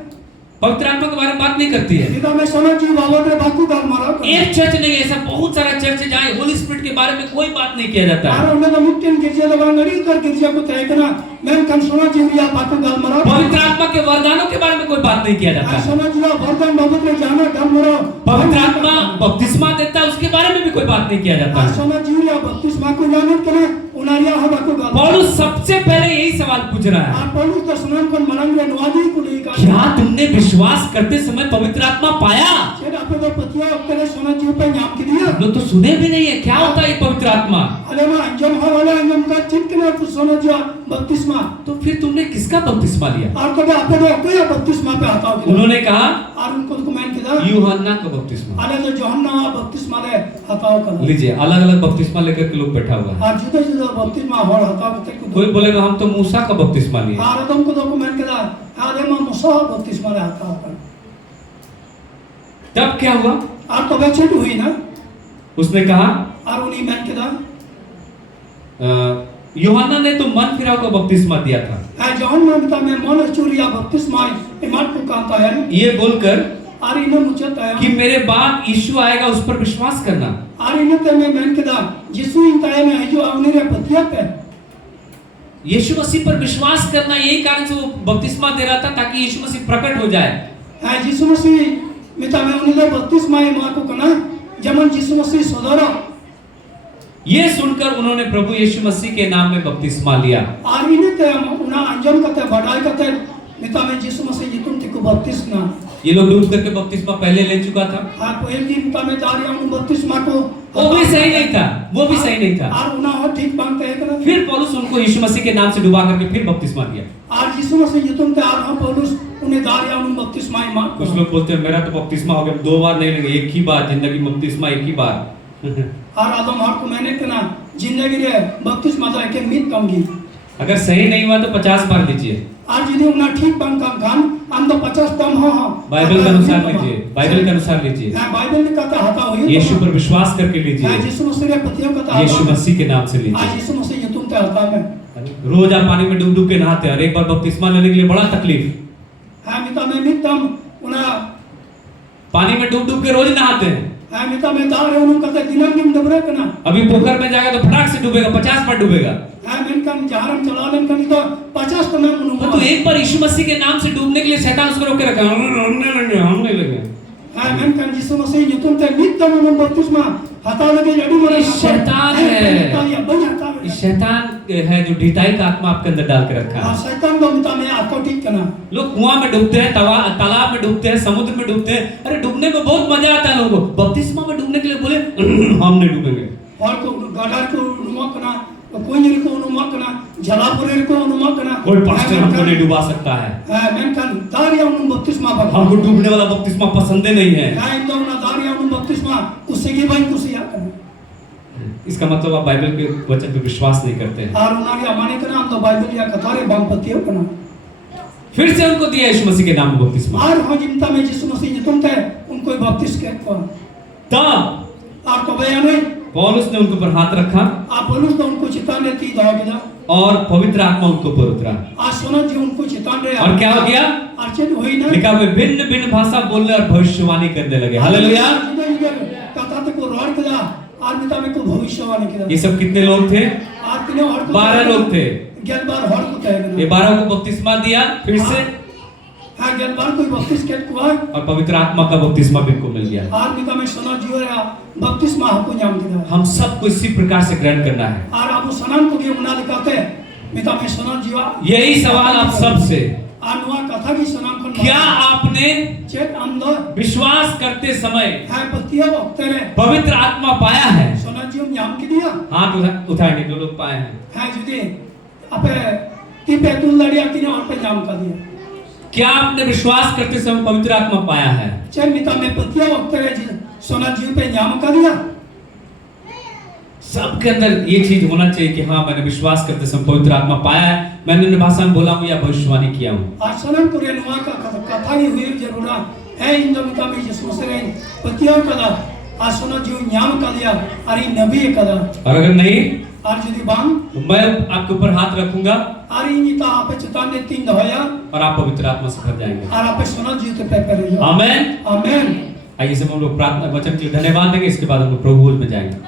पवित्र आत्मा के बारे में बात नहीं करती है। मिता में सोना जीव बाबा रे बाकू का मारा एक चर्च नहीं है, ऐसा बहुत सारा चर्च है जहाँ होली स्पिरिट के बारे में कोई बात नहीं किया जाता है। और उनमें तो मुक्तिन गिरजे लगा नरी कर गिरजे को तय करना मैं कन सोना जीवरिया बाकू का मारा पवित्र आत्मा के वरदानों के बारे में कोई बात नहीं किया जाता है। सोना जीवा भरदन बाबा रे जाना डर मरो पवित्र आत्मा बपतिस्मा देता है, उसके बारे में भी कोई बात नहीं किया जाता है। सोना जीवरिया बपतिस्मा को जाने करना उनारिया हो बाकू का पौलुस सबसे पहले यही सवाल पूछ रहा है, और पौलुस तो सुनान को मरंगे नवादी को नहीं का क्या तुमने विश्वास करते समय पवित्र आत्मा पाया? फिर आपे तो पतिया करे सोना जीव पे नाम की दिया हम लोग तो सुने भी नहीं है क्या होता है ये पवित्र आत्मा। अरे मैं अंजम हो वाला अंजम का चिंतन तो सोना जीवा बपतिस्मा तो फिर तुमने किसका बपतिस्मा लिया? और कभी आपे तो कोई बपतिस्मा पे आता हो उन्होंने कहा और उनको तो मैंने किया यूहन्ना का बपतिस्मा। अरे तो जोहन्ना बपतिस्मा ले हताओ कर लीजिए, अलग अलग बपतिस्मा लेकर के लोग बैठा हुआ है। और जुदा जुदा बपतिस्मा हो हताओ करते को कोई बोलेगा हम तो मूसा का बपतिस्मा लिए। और तुमको तो मैंने किया अरे मैं मूसा बपतिस्मा ले हताओ कर तब क्या हुआ? और तो बेचैन हुई ना उसने कहा और उन्हीं मैंने किया यूहन्ना ने तो मन फिराव का बपतिस्मा दिया था। है जोहन्ना मिता में मन चूरिया बपतिस्मा इमारत को कहता है ये बोलकर और इन्हें मुझता है कि मेरे बाद यीशु आएगा उस पर विश्वास करना। और इन्हें तो मैं किया जिसु इंताए में है जो आवने रे पतिया पे यीशु मसीह पर विश्वास करना, यही कारण से वो बपतिस्मा दे रहा था ताकि यीशु मसीह प्रकट हो जाए। है जिसु मसीह मिता में उन्हें बपतिस्मा मां को कना जमन जिसु मसीह सदरो ये सुनकर उन्होंने प्रभु यीशु मसीह के नाम में बपतिस्मा लिया। और इन्हें तो उन्हें अंजम करते बढ़ाई करते मिता में जिसु मसीह जितुम तिको बपतिस्मा ये लोग डूब करके बपतिस्मा पहले ले चुका था। हाँ पहले दिन मिता में दारिया उन बपतिस्मा को वो भी सही नहीं था, वो भी सही नहीं था। और उन्हें और ठीक मानते हैं कना फिर पौलुस उनको यीशु मसीह के नाम से डुबा करके फिर बपतिस्मा दिया। और जिसु मसीह जितुम ते और हम पौलुस उन्हें दारिया उन बपतिस्मा मां कुछ लोग बोलते हैं मेरा तो बपतिस्मा हो गया, 2 बार नहीं लेंगे, एक ही बार जिंदगी में बपतिस्मा, एक ही बार। और आदम और को मैंने कना जिंदगी रे बपतिस्मा तो एक मित कमगी अगर सही नहीं हुआ तो 50 बार लीजिए। आज यदि उन्हें ठीक बन काम खान हम तो 50 कम हो बाइबल के अनुसार लीजिए, बाइबल के अनुसार लीजिए। हां बाइबल ने कहता हता हुई यीशु पर विश्वास करके हां लीजिए, यीशु मसीह के पतियों का यीशु मसीह के नाम से आज लीजिए। यीशु मसीह ये तुम ते हता में रोज आप पानी में डूब डूब के नहाते हैं और एक बार बपतिस्मा लेने के लिए बड़ा तकलीफ। हां मिता में मितम उन्हें पानी में डूब डूब के रोज नहाते हैं। हां मिता में दार है उन्होंने कहते दिनम दिन डबरे कना अभी पोखर में जाएगा तो फटाक से डूबेगा, 50 बार डूबेगा। हां मैं कम जहरम चला लेन कनी तो 50 तो मैं तो एक बार यीशु मसीह के नाम से डूबने के लिए शैतान उसको रोक के रखा, हम नहीं लगे। हां मैं कम यीशु मसीह ये तुम ते मितम उन बपतिस्मा हता लगे जड़ी मरे शैतान है। ये बजाता ये शैतान है जो ढिठाई का आत्मा आपके अंदर डाल के रखा हां है। शैतान को मिता में आपको ठीक करना लोग कुआं में डूबते हैं, तालाब में डूबते हैं, समुद्र में डूबते हैं। अरे डूबने में बहुत मजा आता है लोगों को। बपतिस्मा में डूबने के लिए बोले हम नहीं डूबेंगे। और को गडार को नुमकना कोई नहीं को नुमकना जलापुरे को नुमकना कोई पास्टर हमको नहीं डुबा सकता है। हां मैं कन दारिया उन बपतिस्मा बक हमको डूबने वाला बपतिस्मा पसंद ही नहीं है। हां इन दोनों दारिया उन बपतिस्मा कुसे की भाई कुसे या करना इसका मतलब आप बाइबल के वचन पे विश्वास नहीं करते हैं। और उन्होंने माने करना हम तो बाइबल या कथारे बामपतियो करना फिर से उनको दिया यीशु मसीह के नाम में बपतिस्मा। और हो जिमता में यीशु मसीह जो तुम थे उनको बपतिस्मा के को तब और तो बयान है पौलुस ने उनके ऊपर हाथ रखा आप पौलुस तो उनको चिताने ती दो गया और पवित्र आत्मा उनके ऊपर उतरा। आज सोना जी उनको चितान रहे और क्या हो गया? अर्चन हुई ना लिखा हुआ भिन्न भिन्न भाषा बोलने और भविष्यवाणी करने लगे। हालेलुया। कथा को रोड किया और मिता में को भविष्यवाणी किया। ये सब कितने लोग थे? और तिने और 12 लोग थे। 11 बार और को कहेगा ये 12 को बपतिस्मा दिया फिर से। हां 11 बार कोई बपतिस्मा के को और पवित्र आत्मा का बपतिस्मा भी इनको मिल गया। और मिता में सोना जी और बपतिस्मा को नाम दिया। हम सबको इसी प्रकार से ग्रहण करना है। और आप सनान को भी उन्हें लिखाते मिता में सोना जीवा यही सवाल आप सब से Anua kata ki sanam kan. क्या आपने Cek amdo. विश्वास करते समय Hai petia waktu re. पवित्र आत्मा पाया है? Sona jium nyam ki dia. हाथ उठाएंगे जो लोग पाए हैं। Hai jadi apa tipe tul lari artinya और पे nyam ka dia. क्या आपने विश्वास करते समय पवित्र आत्मा पाया है? Cek mita me petia waktu re sona jium पे nyam ka dia. सबके अंदर ये चीज होना चाहिए कि हाँ मैंने विश्वास करते समय पवित्र आत्मा पाया है, मैंने अन्य भाषा में बोला हूँ या भविष्यवाणी किया हूँ। Asalam Korea nuwa ka kata ni huyu jarura. Hai Indo mita me Jesus sere petia kada. Asona jium nyam ka dia. Ari nabi kada. और अगर नहीं Ar jadi bang. तो मैं आपके ऊपर हाथ रखूंगा Ari mita apa cetan ne tin dahaya. और आप पवित्र आत्मा से भर जाएंगे। Ar apa sona jium te pepe re. आमेन। Amen. आइए सब हम लोग प्रार्थना वचन के लिए धन्यवाद देंगे, इसके बाद हम लोग प्रभु भोज में जाएंगे।